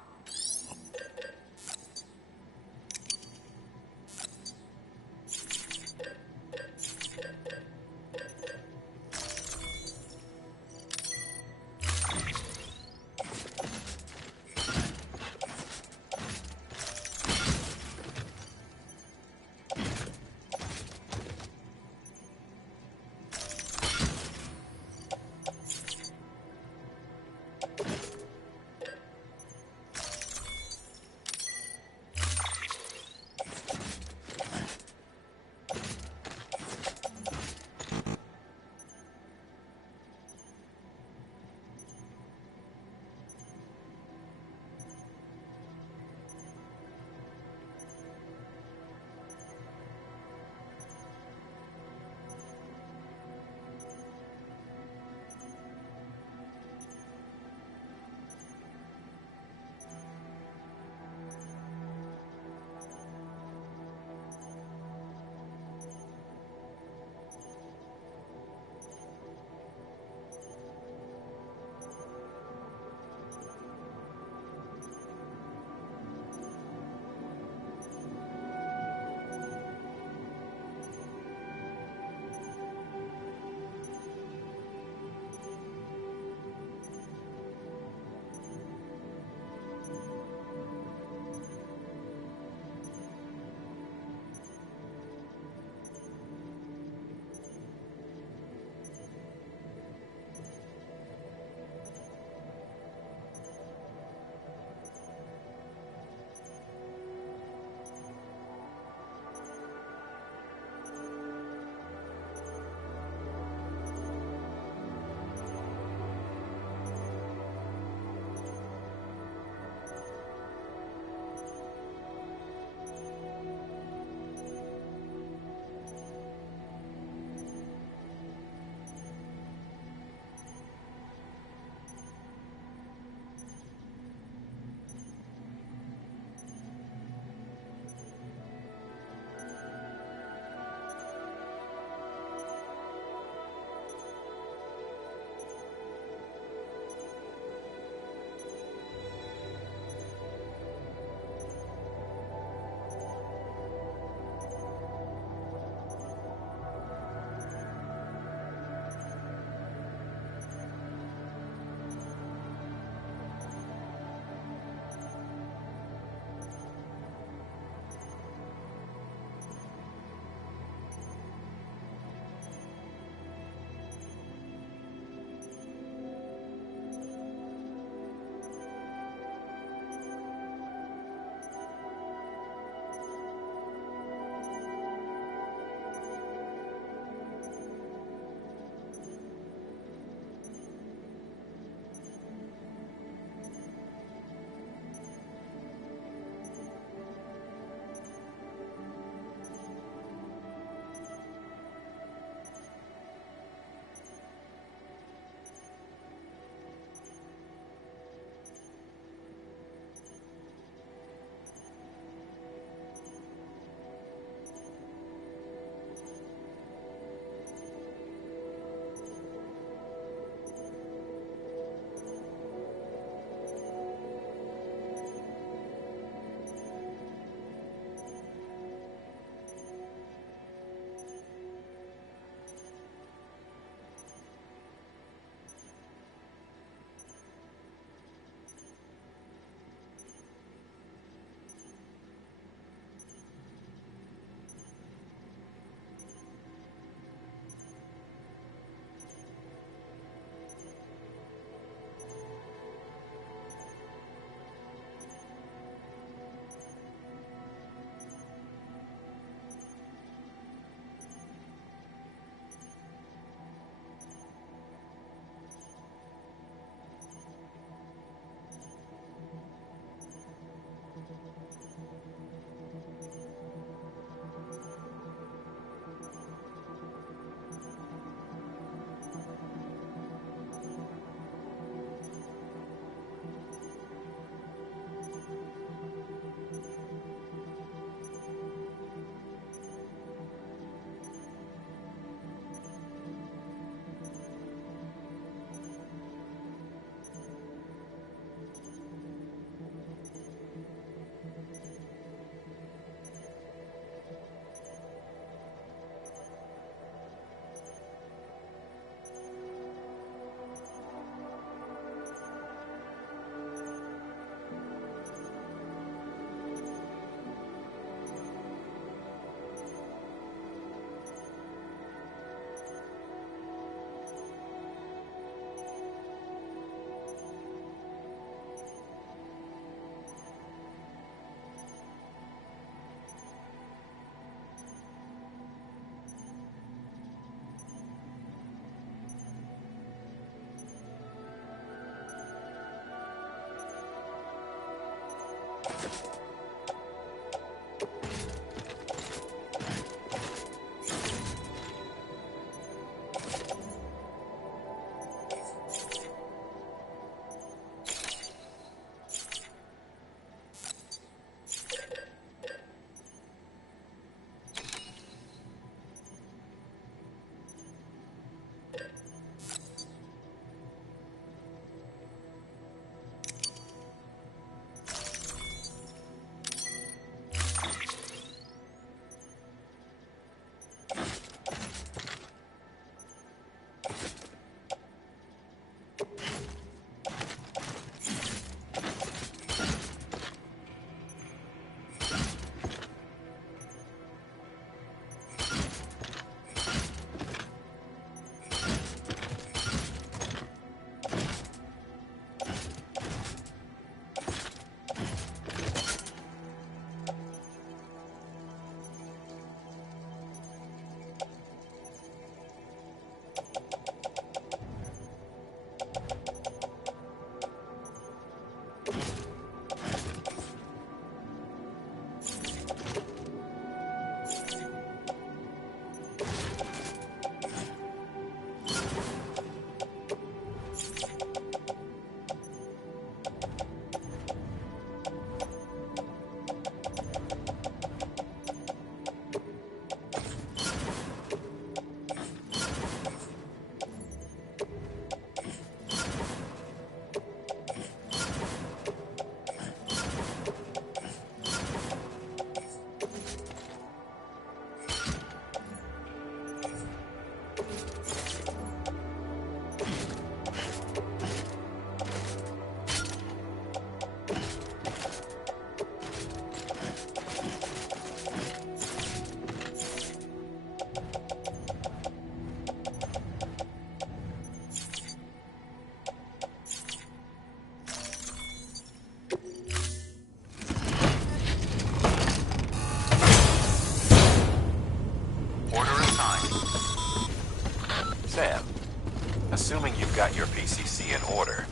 got your PCC in order,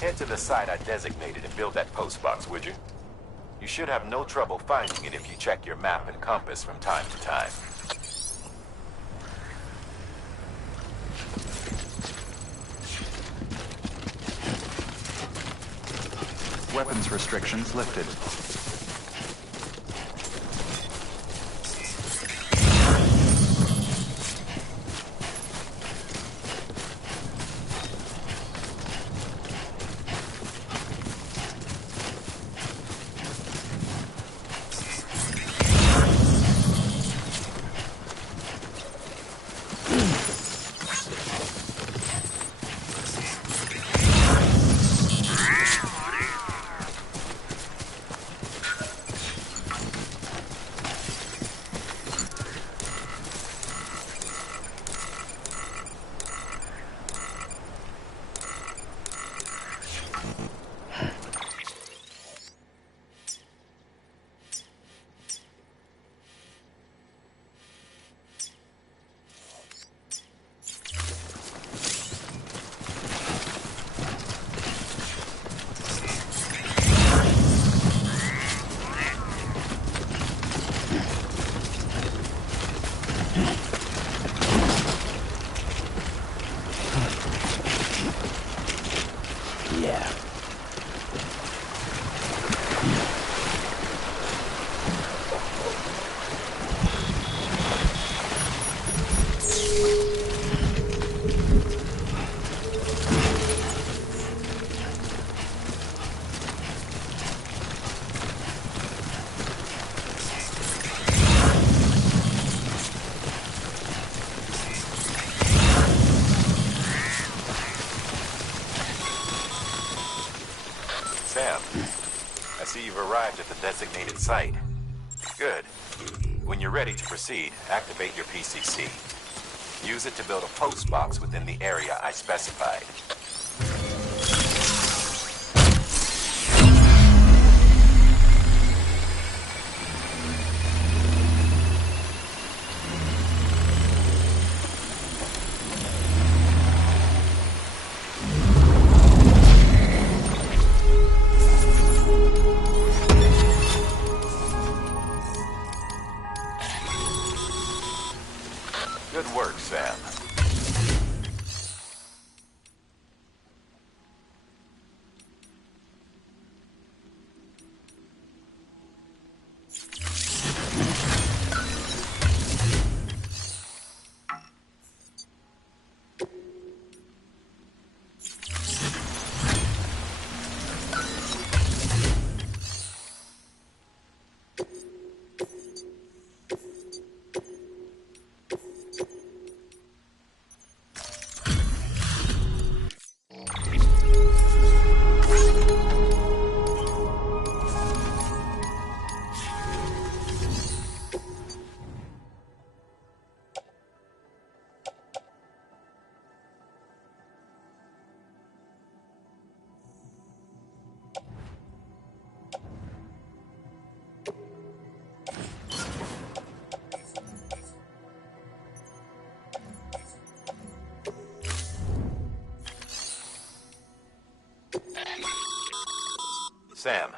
head to the site I designated and build that post box, would you? You should have no trouble finding it if you check your map and compass from time to time. Weapons restrictions lifted. Sam, I see you've arrived at the designated site. Good. When you're ready to proceed, activate your PCC. Use it to build a post box within the area I specified. Good work, Sam. Sam.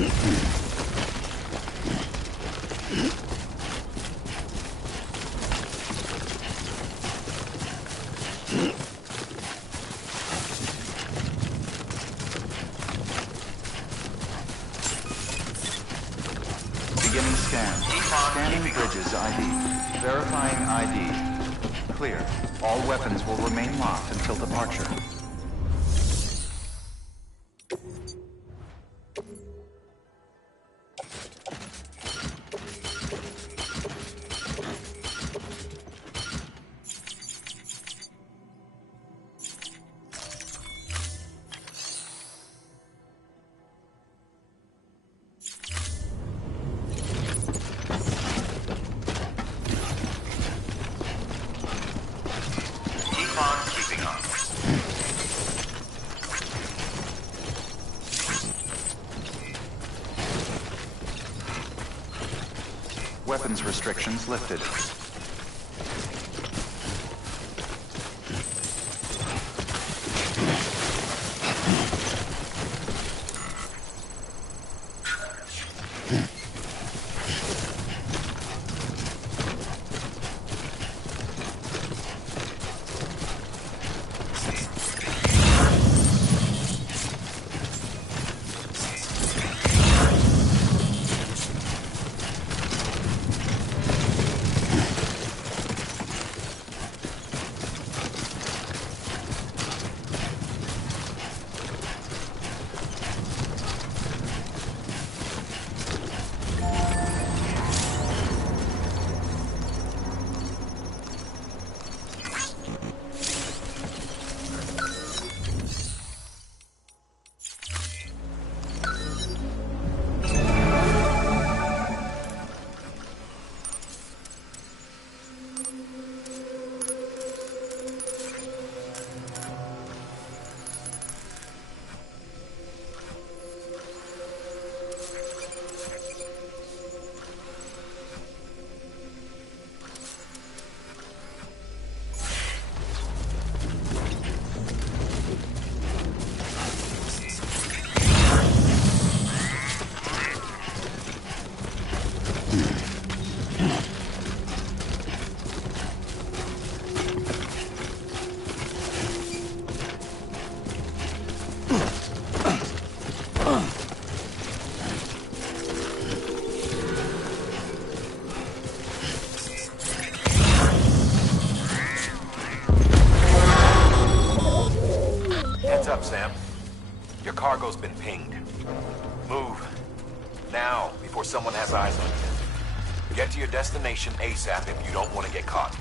Beginning scan. Scanning bridges ID. Verifying ID. Clear. All weapons will remain locked until departure. Weapons restrictions lifted. Up, Sam. Your cargo's been pinged. Move. Now, before someone has eyes on you. Get to your destination ASAP if you don't want to get caught.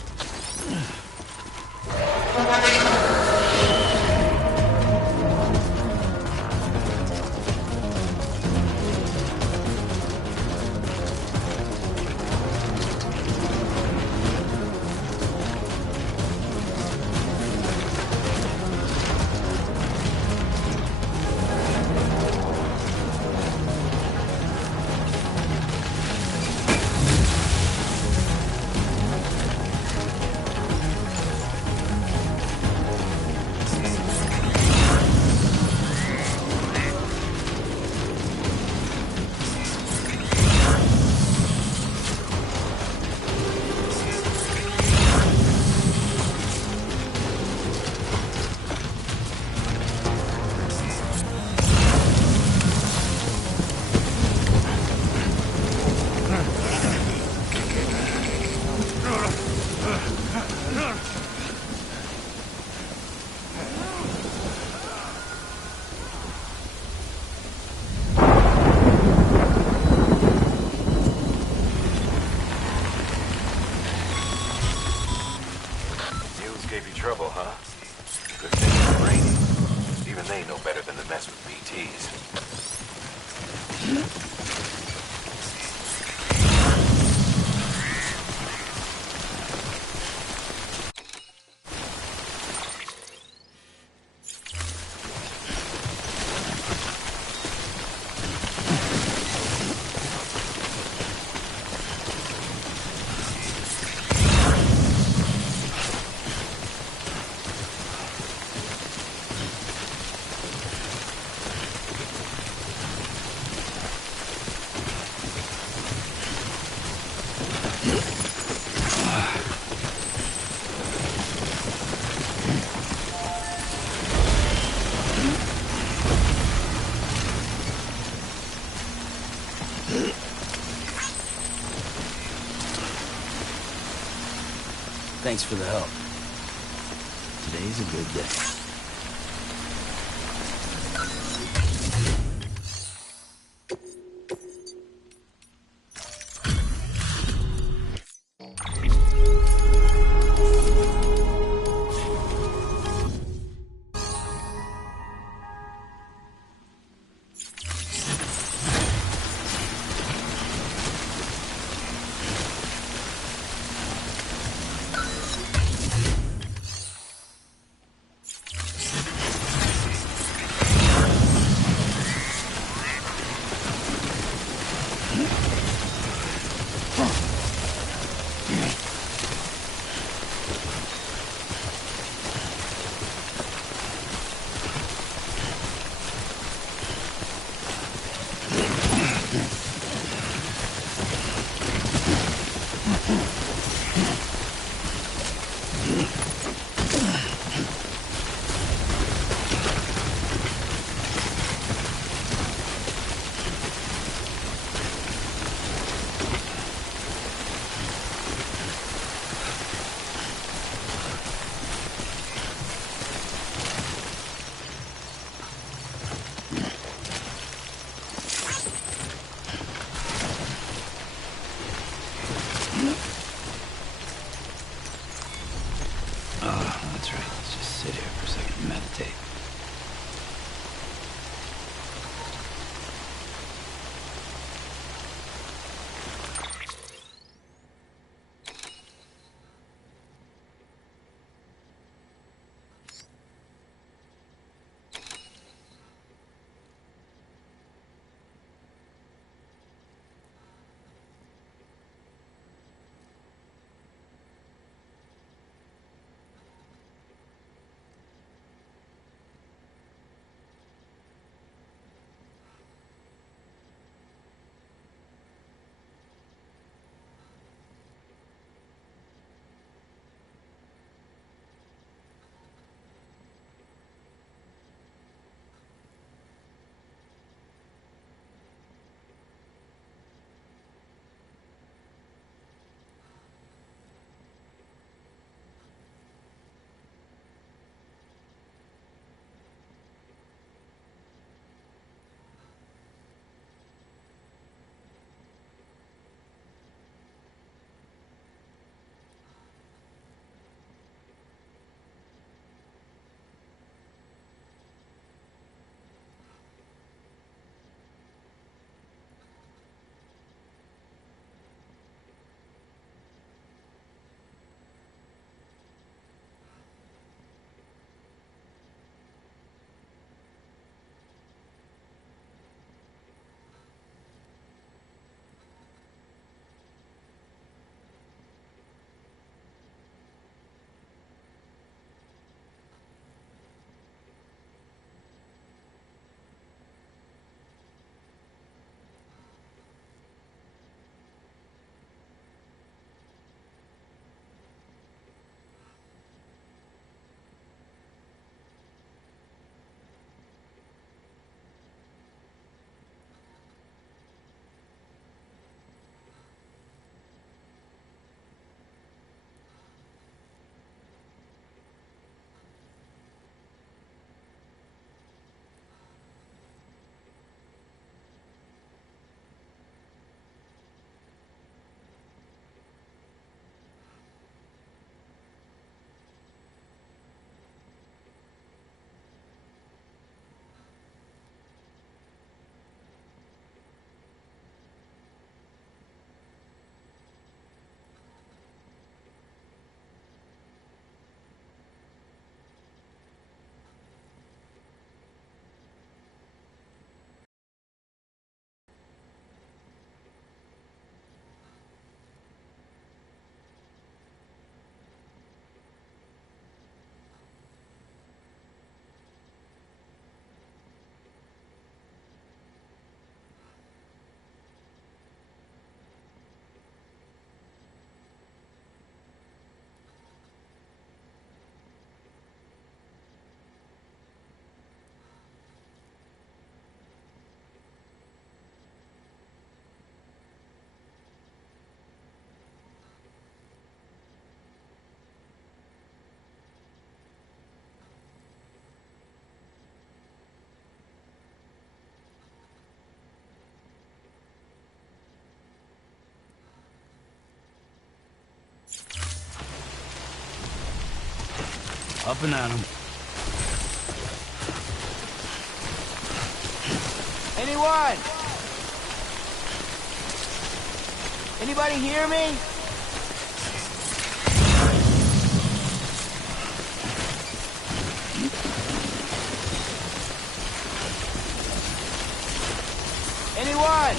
Thanks for the help. Today's a good day. Up and at 'em. Anyone? Anybody hear me? Anyone?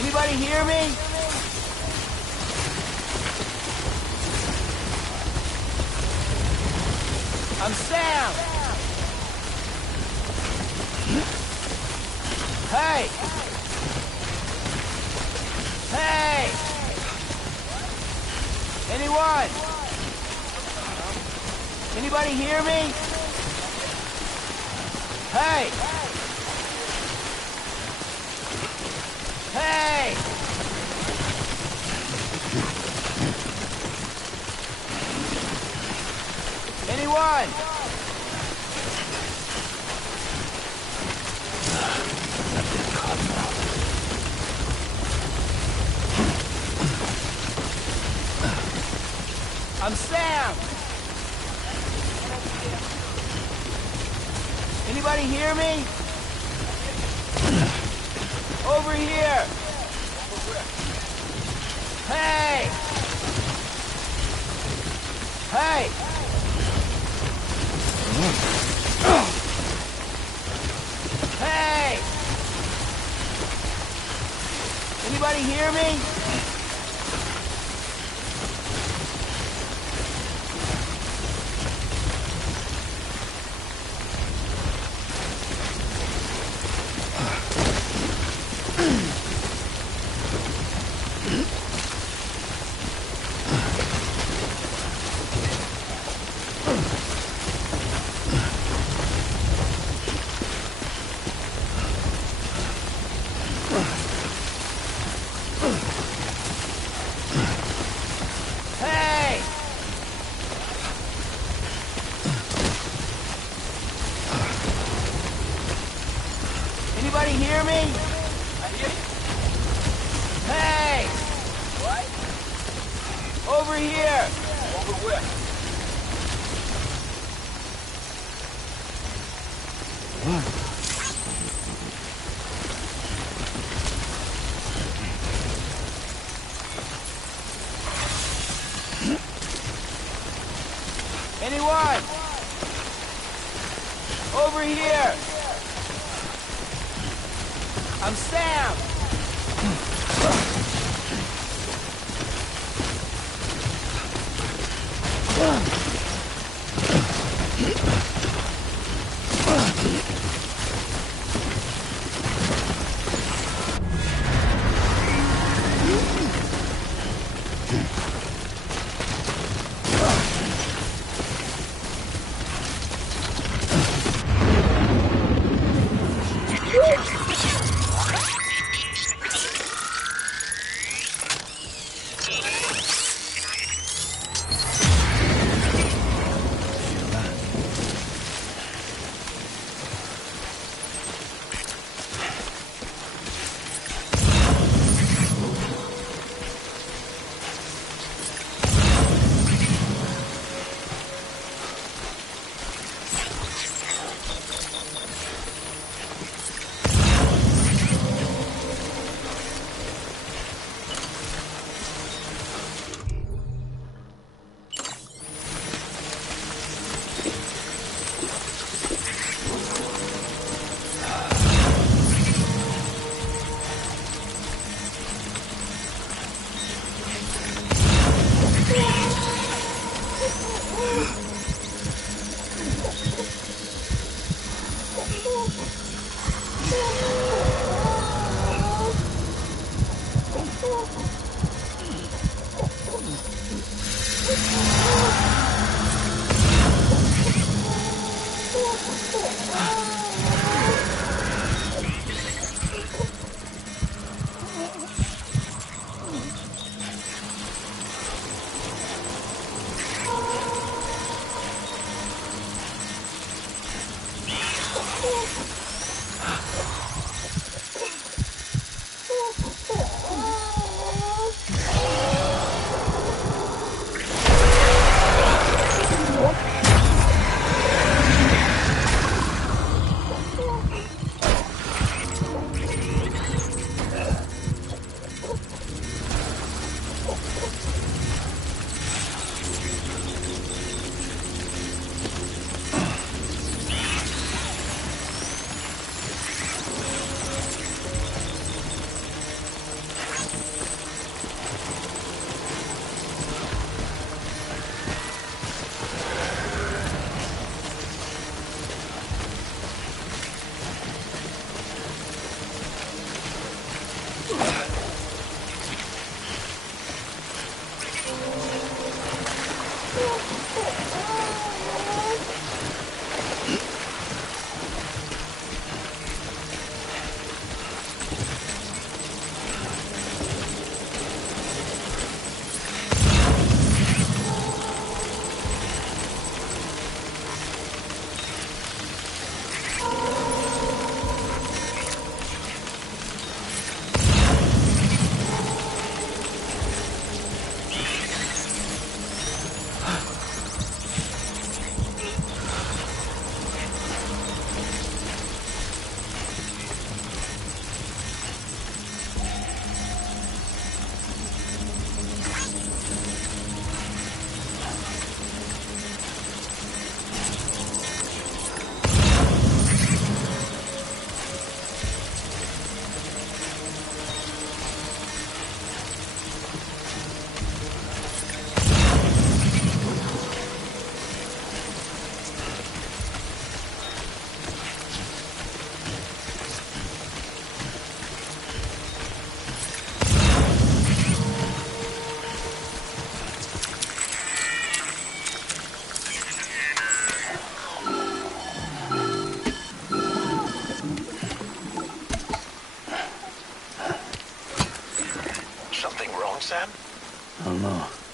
Anybody hear me? I'm Sam! Hey! Hey! Anyone? Anybody hear me? Hey! Hey! Anyone? I'm Sam! Anybody hear me? Over here! Hey! Hey! Hey! Anybody hear me? Anybody hear me? I hear you. Hey! What? Over here! Over where? Anyone? Over here! I'm Sam!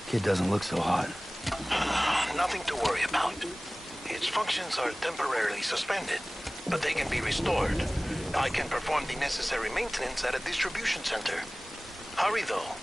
Kid doesn't look so hot. Nothing to worry about. Its functions are temporarily suspended, but they can be restored. I can perform the necessary maintenance at a distribution center. Hurry, though.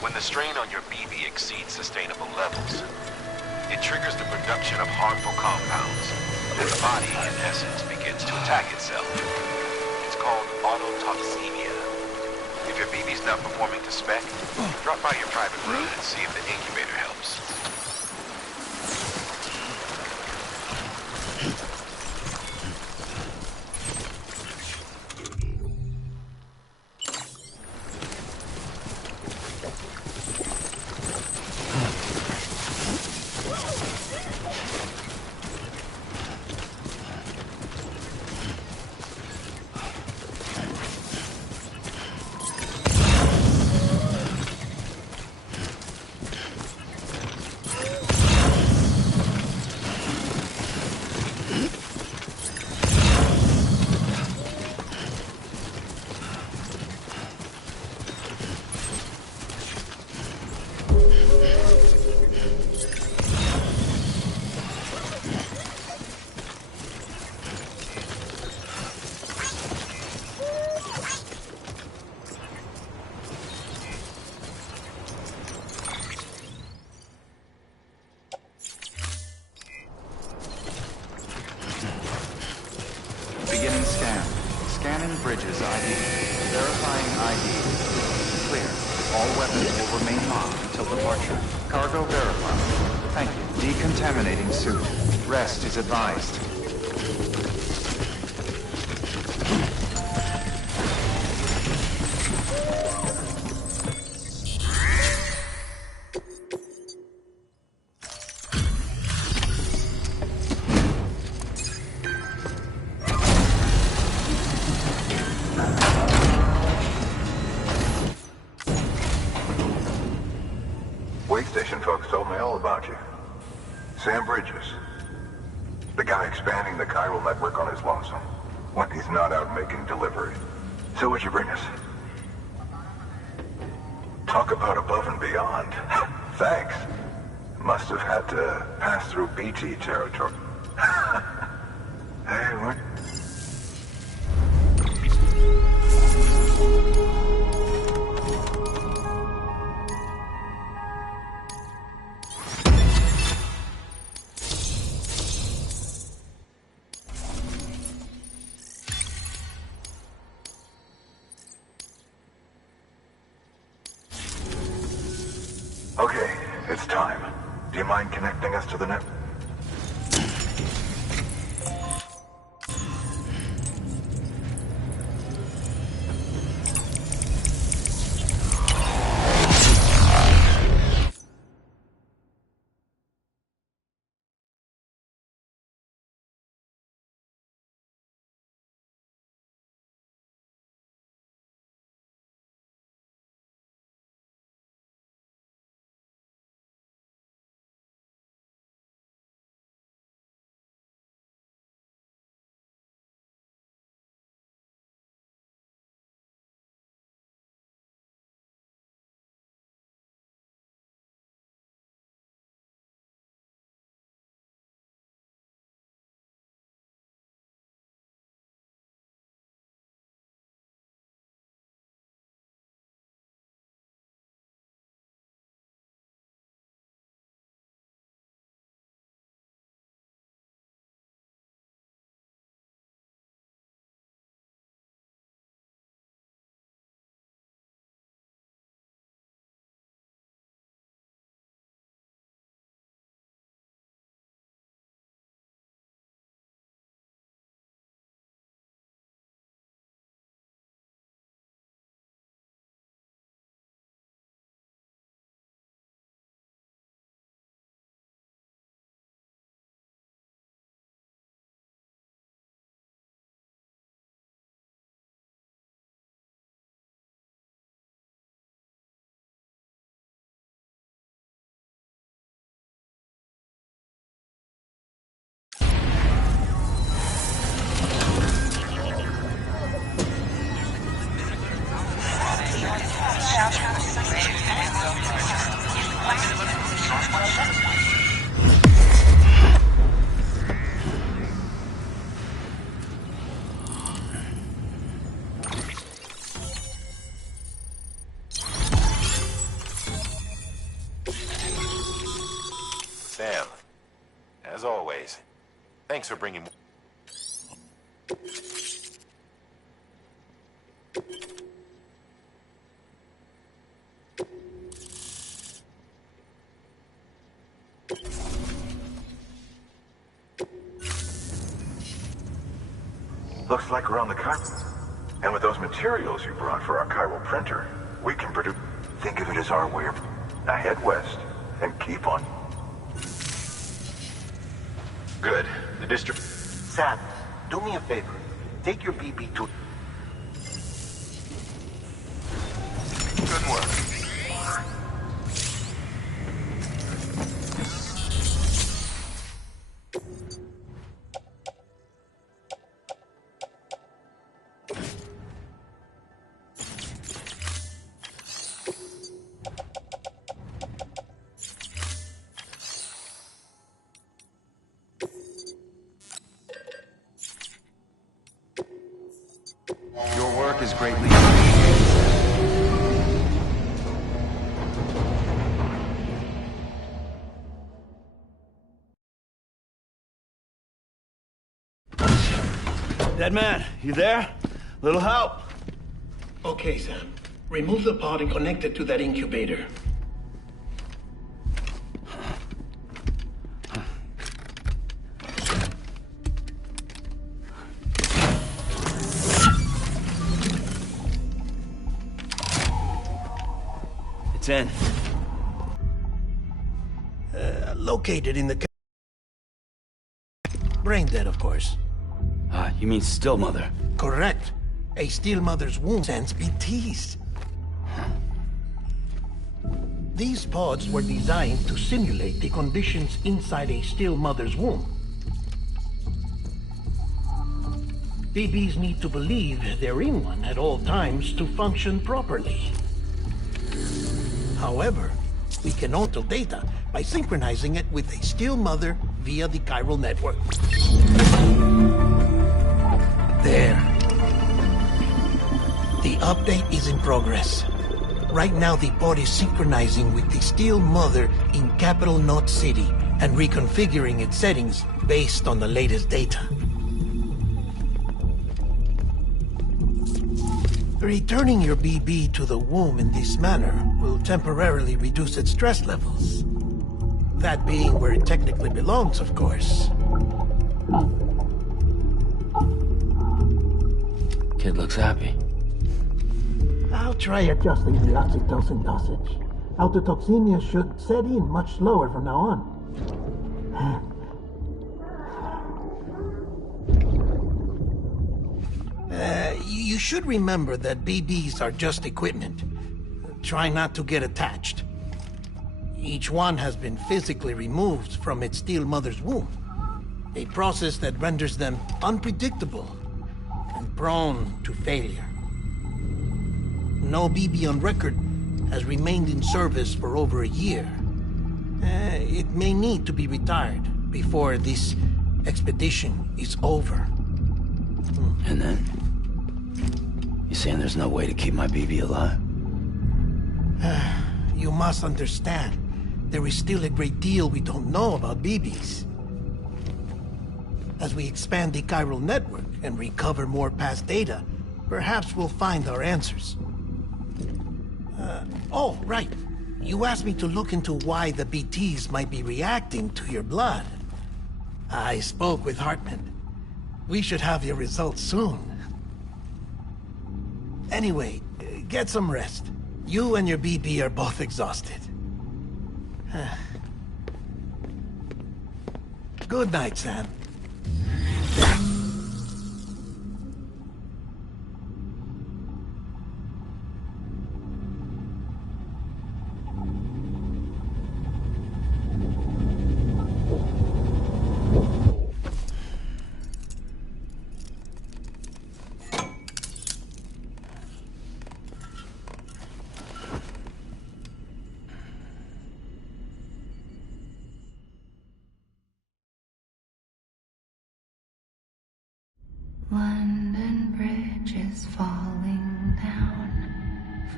When the strain on your BB exceeds sustainable levels, it triggers the production of harmful compounds, and the body, in essence, begins to attack itself. It's called autotoxemia. If your BB's not performing to spec, drop by your private room and see if the incubator helps. Beginning scan. Scanning bridges ID. Verifying ID. Clear. All weapons will remain locked until departure. Cargo verified. Thank you. Decontaminating suit. Rest is advised. Wait station folks told me all about you. Sam Bridges. The guy expanding the chiral network on his lonesome. When he's not out making delivery. So what'd you bring us? Talk about above and beyond. Thanks. Must have had to pass through BT territory. Hey, what? Okay, it's time. Do you mind connecting us to the net? Sam, as always, thanks for bringing... Looks like we're on the Cairo. And with those materials you brought for our Cairo printer, we can produce... Think of it as our way of... Now head west and keep on. Good. The district... Sam, do me a favor. Take your BB to... Good work. Your work is greatly appreciated. Dead man, you there? Little help? Okay, Sam. Remove the pod and connect it to that incubator. It's in. Located in the... Brain dead, of course. You mean still mother? Correct. A steel mother's womb sends BTs. These pods were designed to simulate the conditions inside a steel mother's womb. BBs need to believe they're in one at all times to function properly. However, we can alter data by synchronizing it with a steel mother via the chiral network. There. The update is in progress. Right now, the pod is synchronizing with the steel mother in Capital Knot City and reconfiguring its settings based on the latest data. Returning your BB to the womb in this manner will temporarily reduce its stress levels. That being where it technically belongs, of course. Kid looks happy. I'll try adjusting the oxytocin dosage. Autotoxemia should set in much slower from now on. You should remember that BBs are just equipment. Try not to get attached. Each one has been physically removed from its steel mother's womb. A process that renders them unpredictable and prone to failure. No BB on record has remained in service for over a year. It may need to be retired before this expedition is over. And then? You saying there's no way to keep my BB alive? You must understand, there is still a great deal we don't know about BBs. As we expand the chiral network and recover more past data, perhaps we'll find our answers. Oh, right. You asked me to look into why the BTs might be reacting to your blood. I spoke with Hartman. We should have your results soon. Anyway, get some rest. You and your BB are both exhausted. Good night, Sam.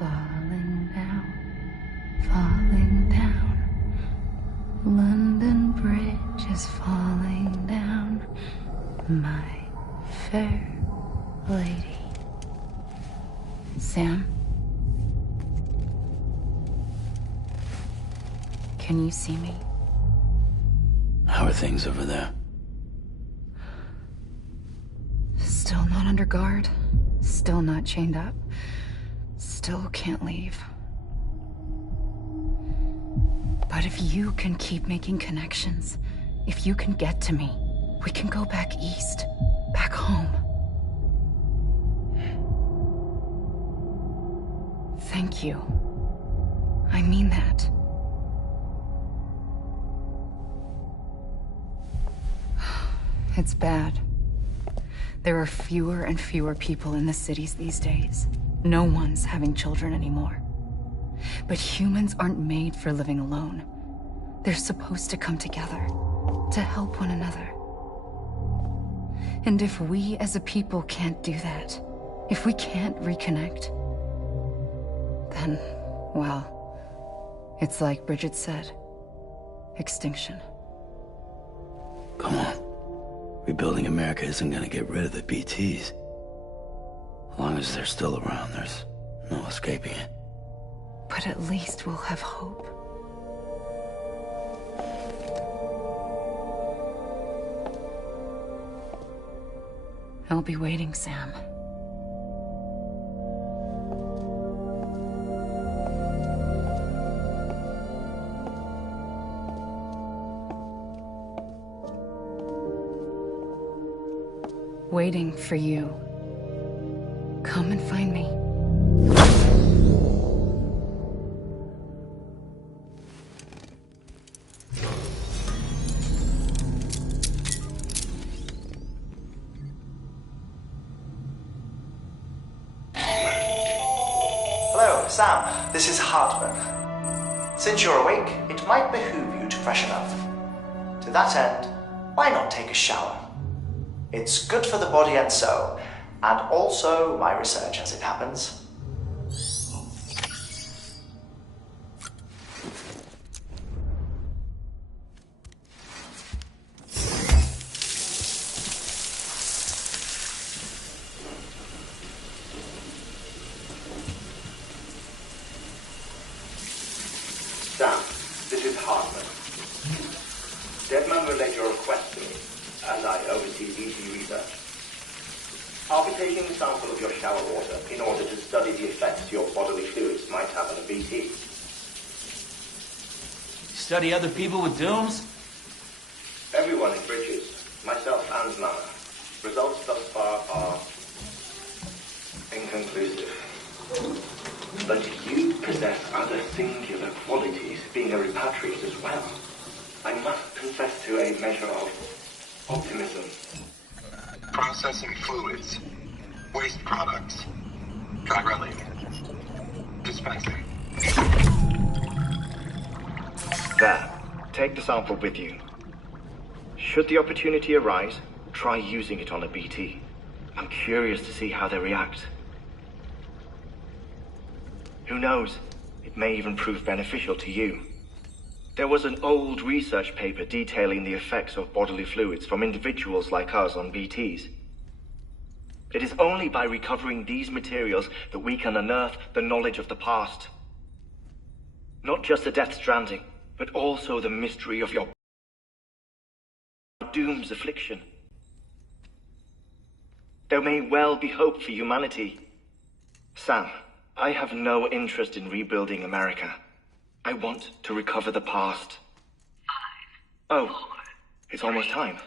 falling down, falling down. London Bridge is falling down, my fair lady. Sam? Can you see me? How are things over there? Still not under guard. Still not chained up. Still can't leave. But if you can keep making connections, if you can get to me, we can go back east. Back home. Thank you. I mean that. It's bad. There are fewer and fewer people in the cities these days. No one's having children anymore. But humans aren't made for living alone. They're supposed to come together, to help one another. And if we as a people can't do that, if we can't reconnect, then, well, it's like Bridget said, extinction. Come on. Rebuilding America isn't gonna get rid of the BTs. As long as they're still around, there's no escaping it. But at least we'll have hope. I'll be waiting, Sam. Waiting for you. Come and find me. Hello, Sam. This is Hartman. Since you're awake, it might behoove you to freshen up. To that end, why not take a shower? It's good for the body and soul, and also my research as it happens. Sam, this is Hartman. Deadman relayed your request to me, as I oversee BT research. I'll be taking a sample of your shower water in order to study the effects your bodily fluids might have on a BT. Study other people with dooms? Everyone in Bridges, myself and Mama. Results thus far are inconclusive. But you possess other singular qualities, being a repatriate as well. I must confess to a measure of optimism. Processing fluids. Waste products. Chiralium. Dispensing. There. Take the sample with you. Should the opportunity arise, try using it on a BT. I'm curious to see how they react. Who knows? It may even prove beneficial to you. There was an old research paper detailing the effects of bodily fluids from individuals like us on BTs. It is only by recovering these materials that we can unearth the knowledge of the past. Not just the Death Stranding, but also the mystery of your Doom's affliction. There may well be hope for humanity. Sam, I have no interest in rebuilding America. I want to recover the past. 5, oh, 4, it's almost time. 2,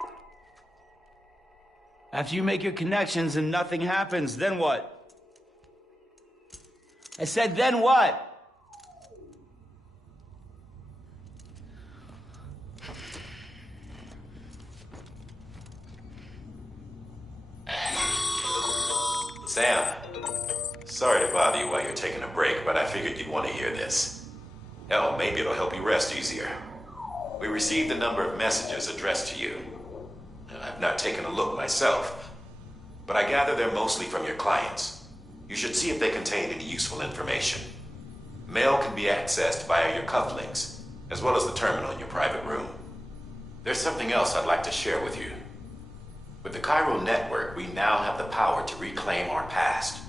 1. After you make your connections and nothing happens, then what? I said, then what? Sam, sorry to bother you while you're taking a break, but I figured you'd want to hear this. Hell, maybe it'll help you rest easier. We received a number of messages addressed to you. I've not taken a look myself, but I gather they're mostly from your clients. You should see if they contain any useful information. Mail can be accessed via your cufflinks, as well as the terminal in your private room. There's something else I'd like to share with you. With the Chiral Network, we now have the power to reclaim our past.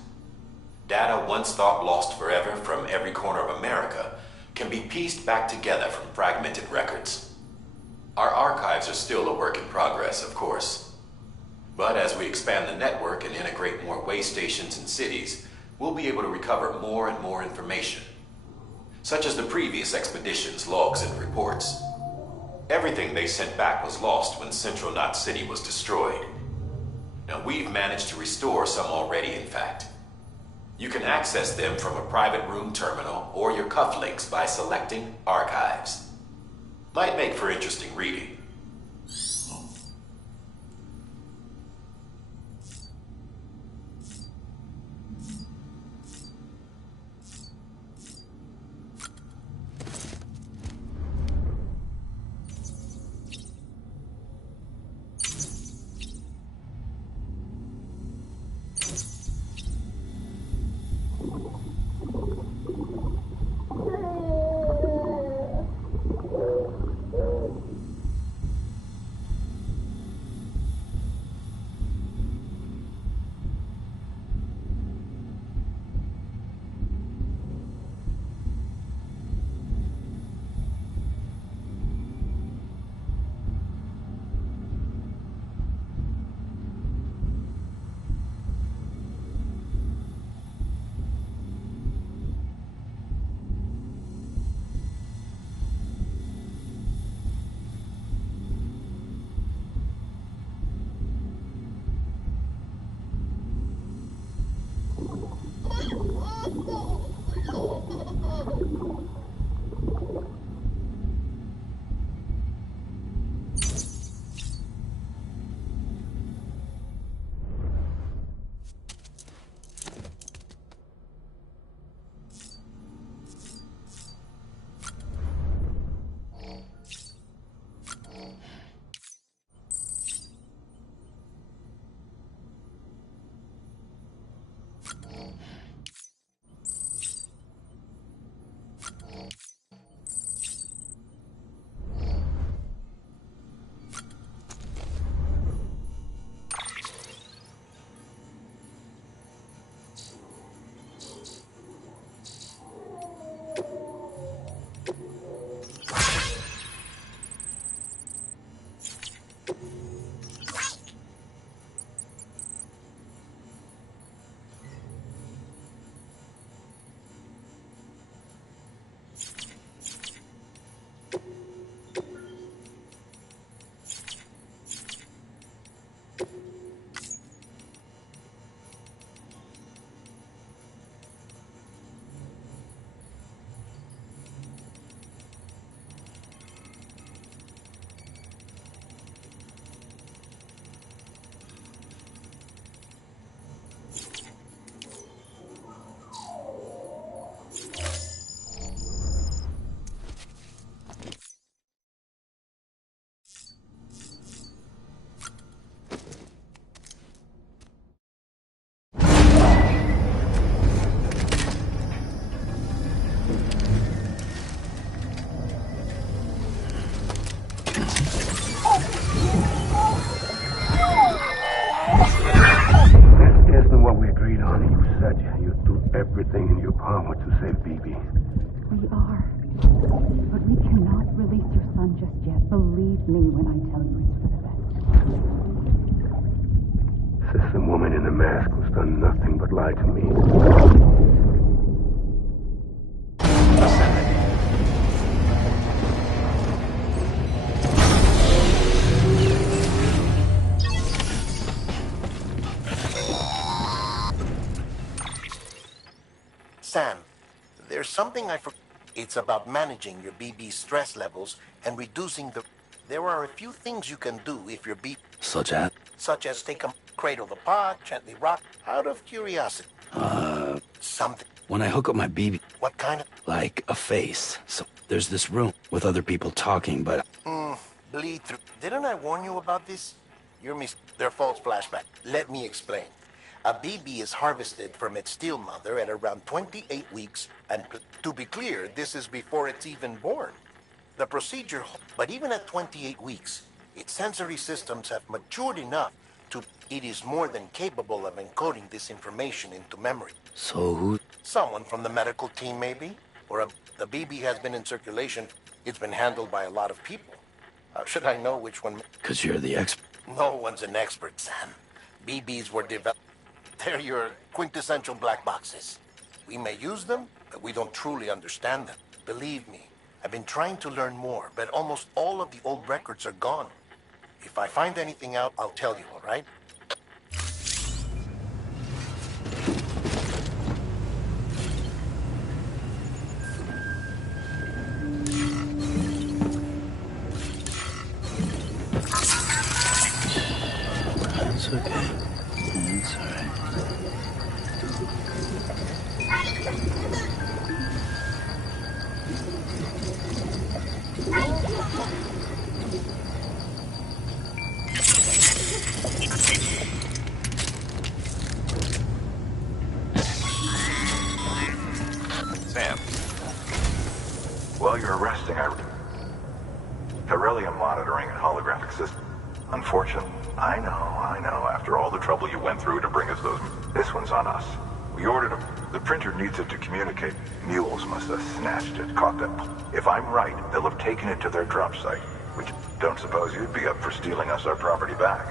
Data once thought lost forever from every corner of America can be pieced back together from fragmented records. Our archives are still a work in progress, of course. But as we expand the network and integrate more way stations and cities, we'll be able to recover more and more information, such as the previous expedition's logs and reports. Everything they sent back was lost when Central Knot City was destroyed. Now we've managed to restore some already, in fact. You can access them from a private room terminal or your cufflinks by selecting Archives. Might make for interesting reading. Everything in your power to save BB. We are. But we cannot release your son just yet. Believe me when I tell you it's for the best. Says the woman in the mask who's done nothing but lie to me. Sam, there's something I forgot. It's about managing your BB stress levels and reducing the... There are a few things you can do if your BB... Such as? Such as take a cradle the pod, gently rock, out of curiosity. Something. When I hook up my BB... What kind of... Like a face. So there's this room with other people talking, but... Bleed through. Didn't I warn you about this? You're they're false flashbacks. Let me explain. A BB is harvested from its steel mother at around 28 weeks, and to be clear, this is before it's even born. The procedure, but even at 28 weeks, its sensory systems have matured enough to, it is more than capable of encoding this information into memory. So who? Someone from the medical team, maybe? Or the BB has been in circulation. It's been handled by a lot of people. How should I know which one? Because you're the expert. No one's an expert, Sam. BBs were developed. They're your quintessential black boxes. We may use them, but we don't truly understand them. Believe me, I've been trying to learn more, but almost all of the old records are gone. If I find anything out, I'll tell you, all right? It's okay. It's all right. Sam. While you're resting, Beryllium monitoring and holographic system. Unfortunately, I know. After all the trouble you went through to bring us those, this one's on us. We ordered them. The printer needs it to communicate. Mules must have snatched it, caught them. If I'm right, they'll have taken it to their drop site. Which, don't suppose you'd be up for stealing us our property back.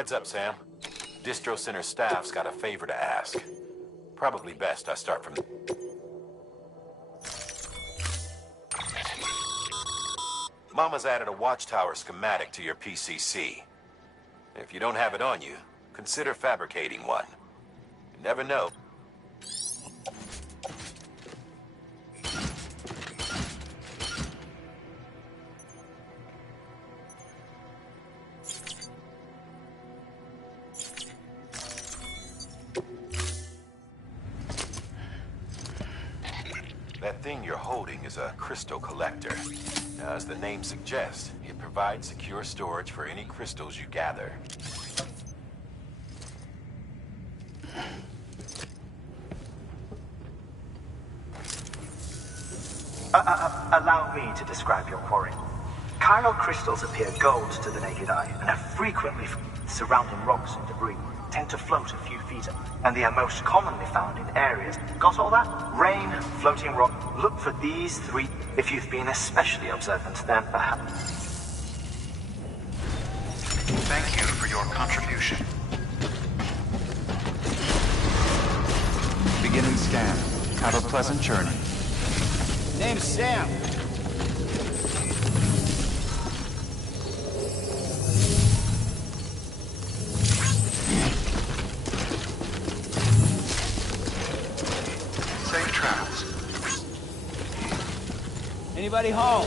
Heads up, Sam. Distro Center staff's got a favor to ask. Probably best I start from... Mama's added a watchtower schematic to your PCC. If you don't have it on you, consider fabricating one. You never know. That thing you're holding is a crystal collector. Now, as the name suggests, it provides secure storage for any crystals you gather. Allow me to describe your quarry. Chiral crystals appear gold to the naked eye and are frequently surrounding rocks and debris, tend to float a few feet, and they are most commonly found in areas. Got all that? Rain, floating rock. Look for these three. If you've been especially observant, then perhaps. Thank you for your contribution. Beginning scan. Have a pleasant journey. Name's Sam. Safe travels. Anybody home?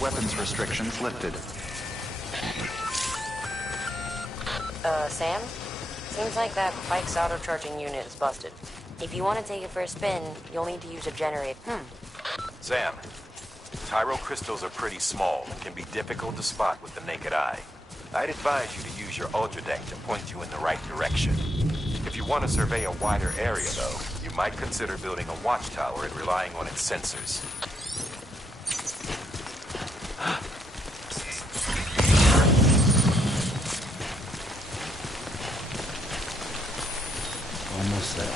Weapons restrictions lifted. Sam? Seems like that Pike's auto-charging unit is busted. If you want to take it for a spin, you'll need to use a generator. Sam, Tyro crystals are pretty small and can be difficult to spot with the naked eye. I'd advise you to use your Ultradeck to point you in the right direction. If you want to survey a wider area, though, you might consider building a watchtower and relying on its sensors. Almost there.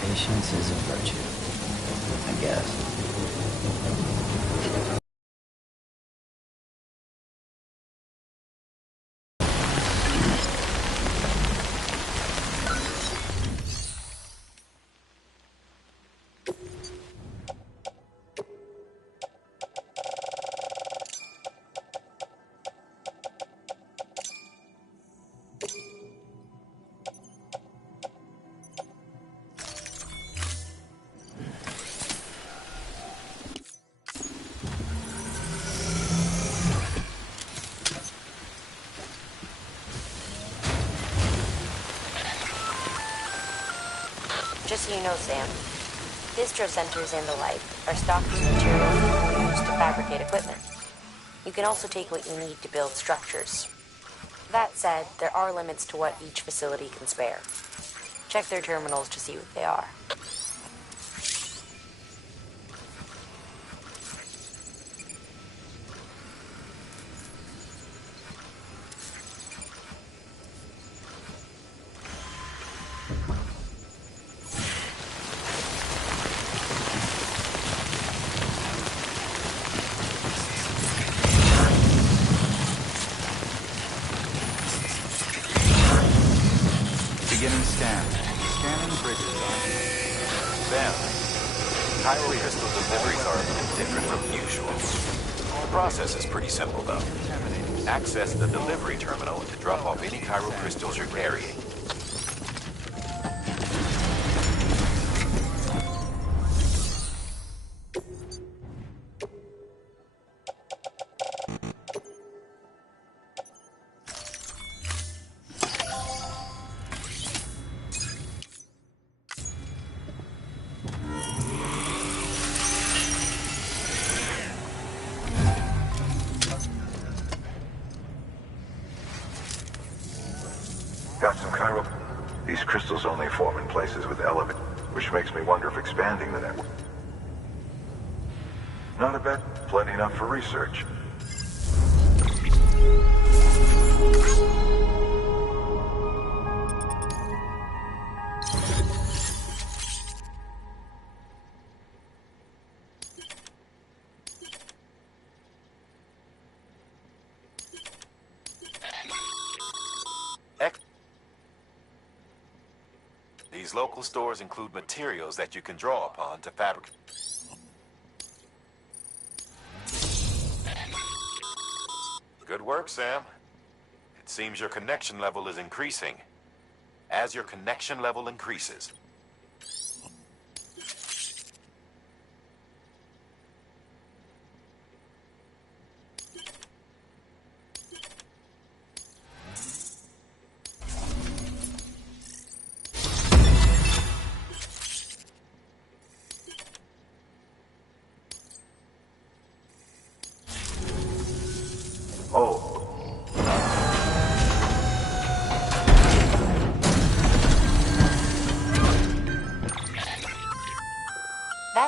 Patience is a virtue, I guess. Just so you know, Sam, distro centers and the like are stocked with materials used to fabricate equipment. You can also take what you need to build structures. That said, there are limits to what each facility can spare. Check their terminals to see what they are. Beginning scan. Scanning bridges ID. Sam, Chiral crystal deliveries are a bit different from usual. The process is pretty simple, though. Access the delivery terminal to drop off any chiral crystals you're carrying. Got some chiral. These crystals only form in places with elevate, which makes me wonder if expanding the network. Not a bad, plenty enough for research. These local stores include materials that you can draw upon to fabricate. Good work, Sam. It seems your connection level is increasing. As your connection level increases,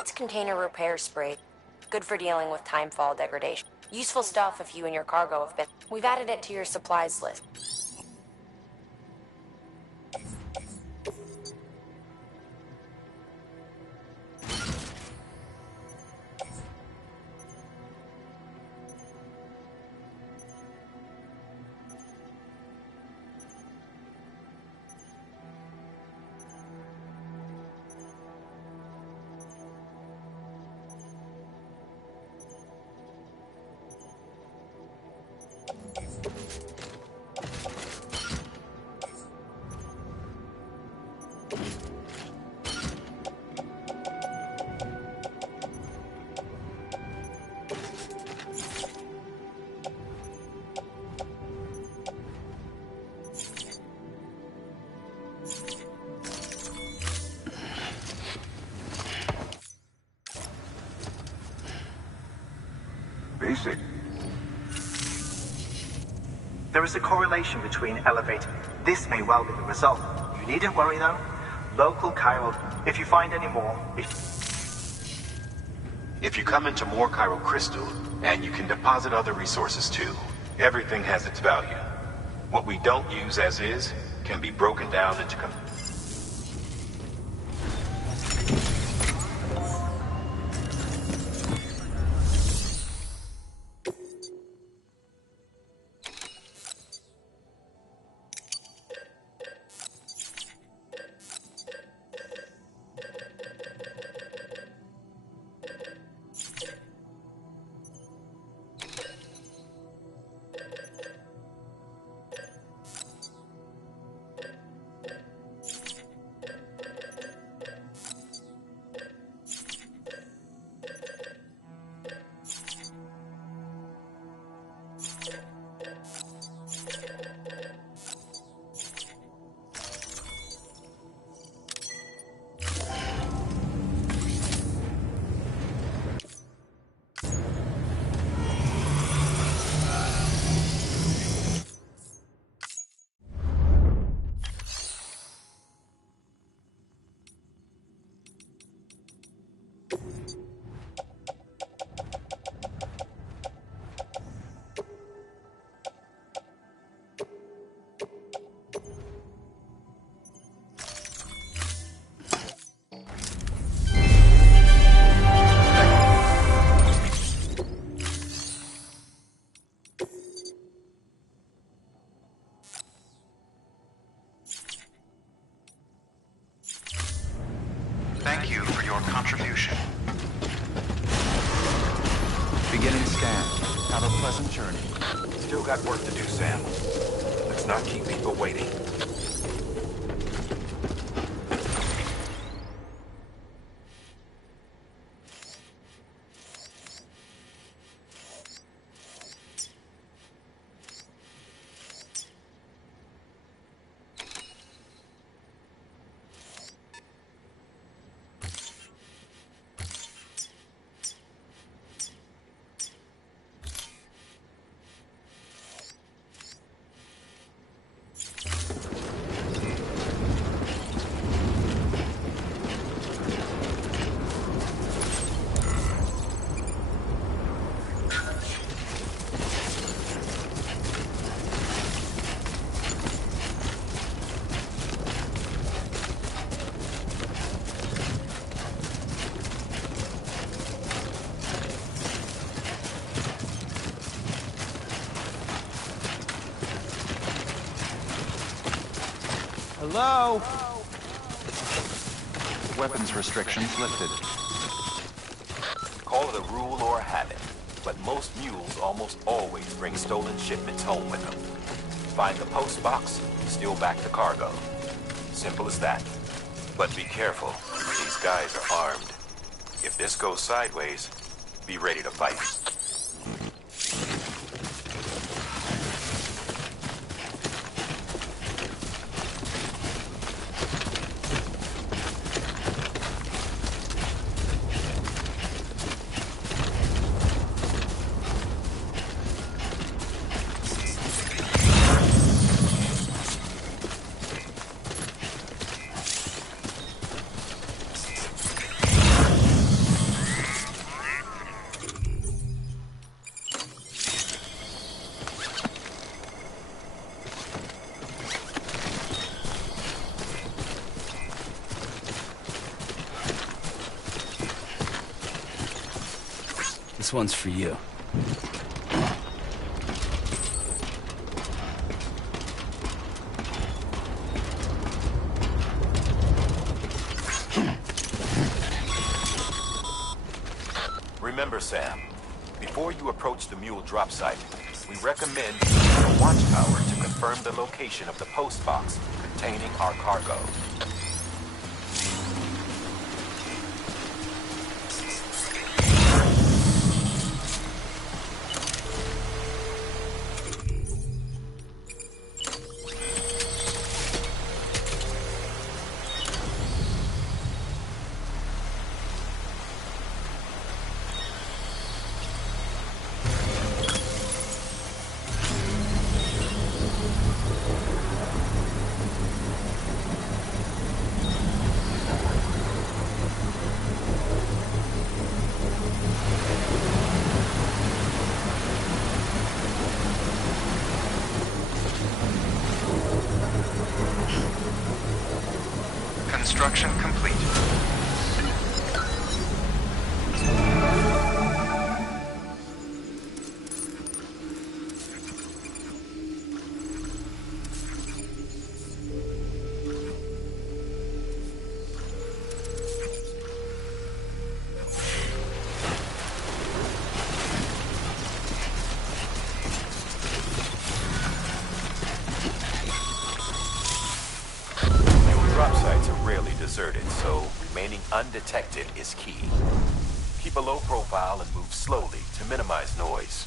That's container repair spray. Good for dealing with timefall degradation. Useful stuff if you and your cargo have been... We've added it to your supplies list. Basic. There is a correlation between elevate. This may well be the result. You needn't worry though. Local chiral. If you find any more, if you come into more chiral crystal, and you can deposit other resources too, everything has its value. What we don't use as is can be broken down into contribution. Beginning scan. Have a pleasant journey. Still got work to do, Sam. Let's not keep people waiting. Hello? Weapons restrictions lifted. Call it a rule or a habit, but most mules almost always bring stolen shipments home with them. Find the post box, steal back the cargo. Simple as that. But be careful. These guys are armed. If this goes sideways, be ready to fight. This one's for you. Remember, Sam, before you approach the mule drop site, we recommend using a watchtower to confirm the location of the post box containing our cargo. Construction complete. Drop sites are rarely deserted, so remaining undetected is key. Keep a low profile and move slowly to minimize noise.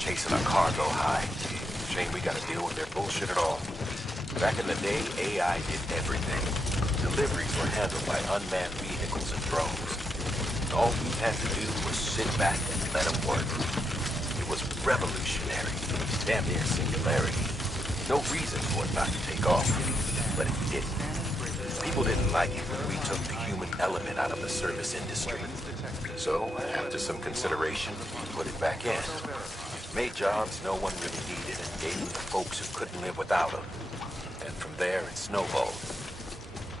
chasing a cargo high. Shame we gotta deal with their bullshit at all. Back in the day, AI did everything. Deliveries were handled by unmanned vehicles and drones. All we had to do was sit back and let them work. It was revolutionary, damn near singularity. No reason for it not to take off, but it didn't. People didn't like it when we took the human element out of the service industry. So, after some consideration, we put it back in. Made jobs no one really needed and gave them to folks who couldn't live without them. And from there, it snowballed.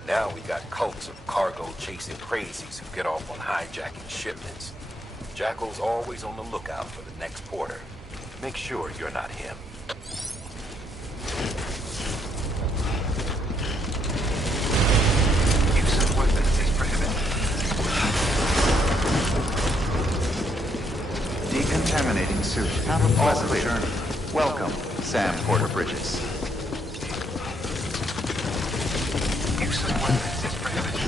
Now we got cults of cargo-chasing crazies who get off on hijacking shipments. Jackal's always on the lookout for the next porter. Make sure you're not him. Use of weapons is prohibited. Decontaminating suit. Have a pleasant journey. Welcome, Sam Porter Bridges. Use of weapons is prohibited.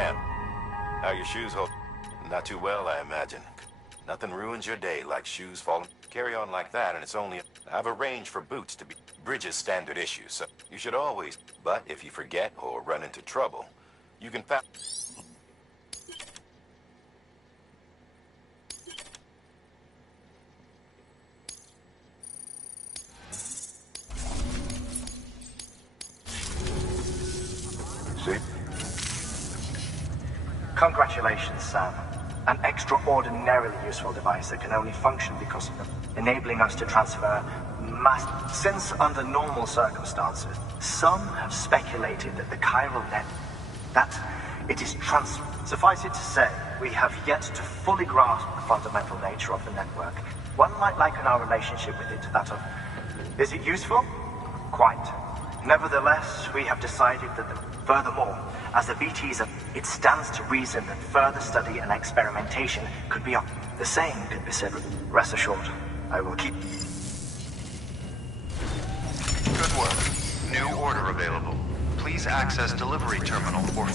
Sam, how are your shoes hold? Not too well, I imagine. Nothing ruins your day like shoes falling. Carry on like that, and it's only... I've arranged for boots to be Bridges' standard issue, so you should always... But if you forget or run into trouble, you can Congratulations, Sam. An extraordinarily useful device that can only function because of them, enabling us to transfer mass. Since under normal circumstances, some have speculated that the chiral net, that it is Suffice it to say, we have yet to fully grasp the fundamental nature of the network. One might liken our relationship with it to that of, is it useful? Quite. Nevertheless, we have decided that furthermore, as the BTs, it stands to reason that further study and experimentation could be up. The same could be said. Rest assured, I will keep... Good work. New order available. Please access delivery terminal for...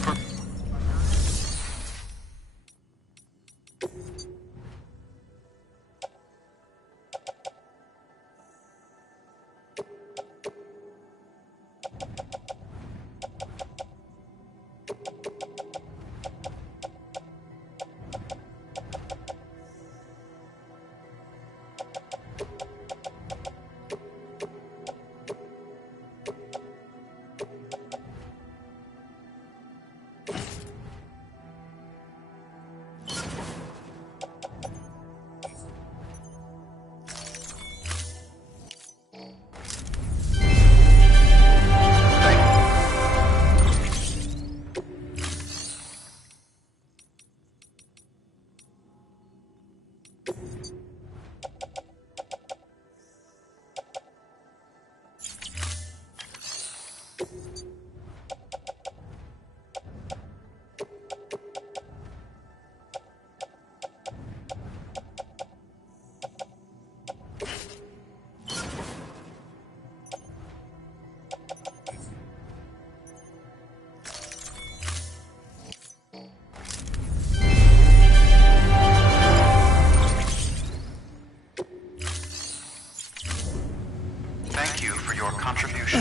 Thank you for your contribution.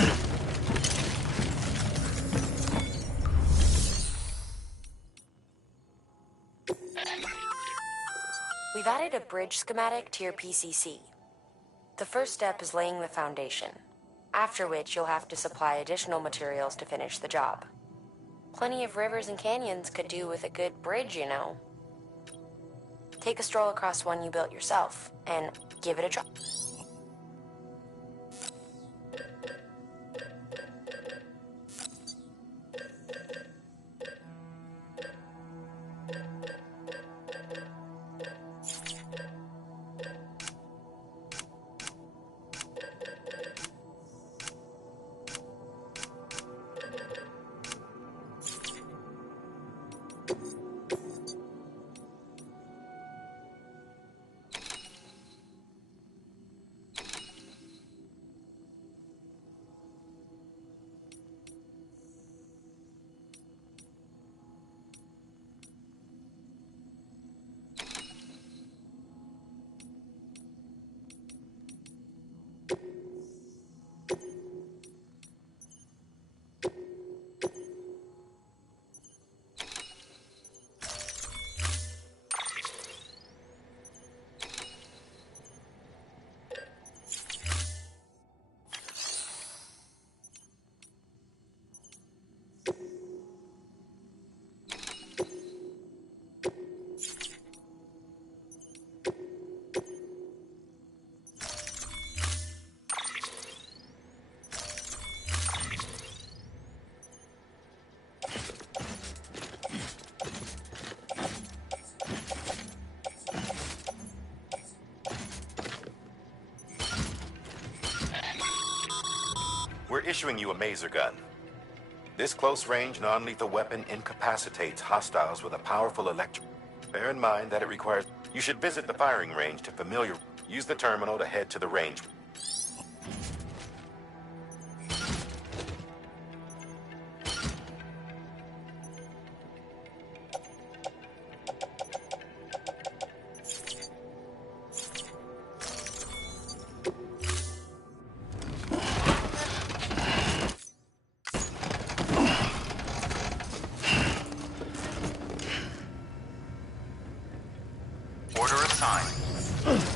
We've added a bridge schematic to your PCC. The first step is laying the foundation, after which you'll have to supply additional materials to finish the job. Plenty of rivers and canyons could do with a good bridge, you know. Take a stroll across one you built yourself, and give it a try. We're issuing you a Maser gun. This close-range, non-lethal weapon incapacitates hostiles with a powerful electric... Bear in mind that it requires... You should visit the firing range to familiar... Use the terminal to head to the range. time.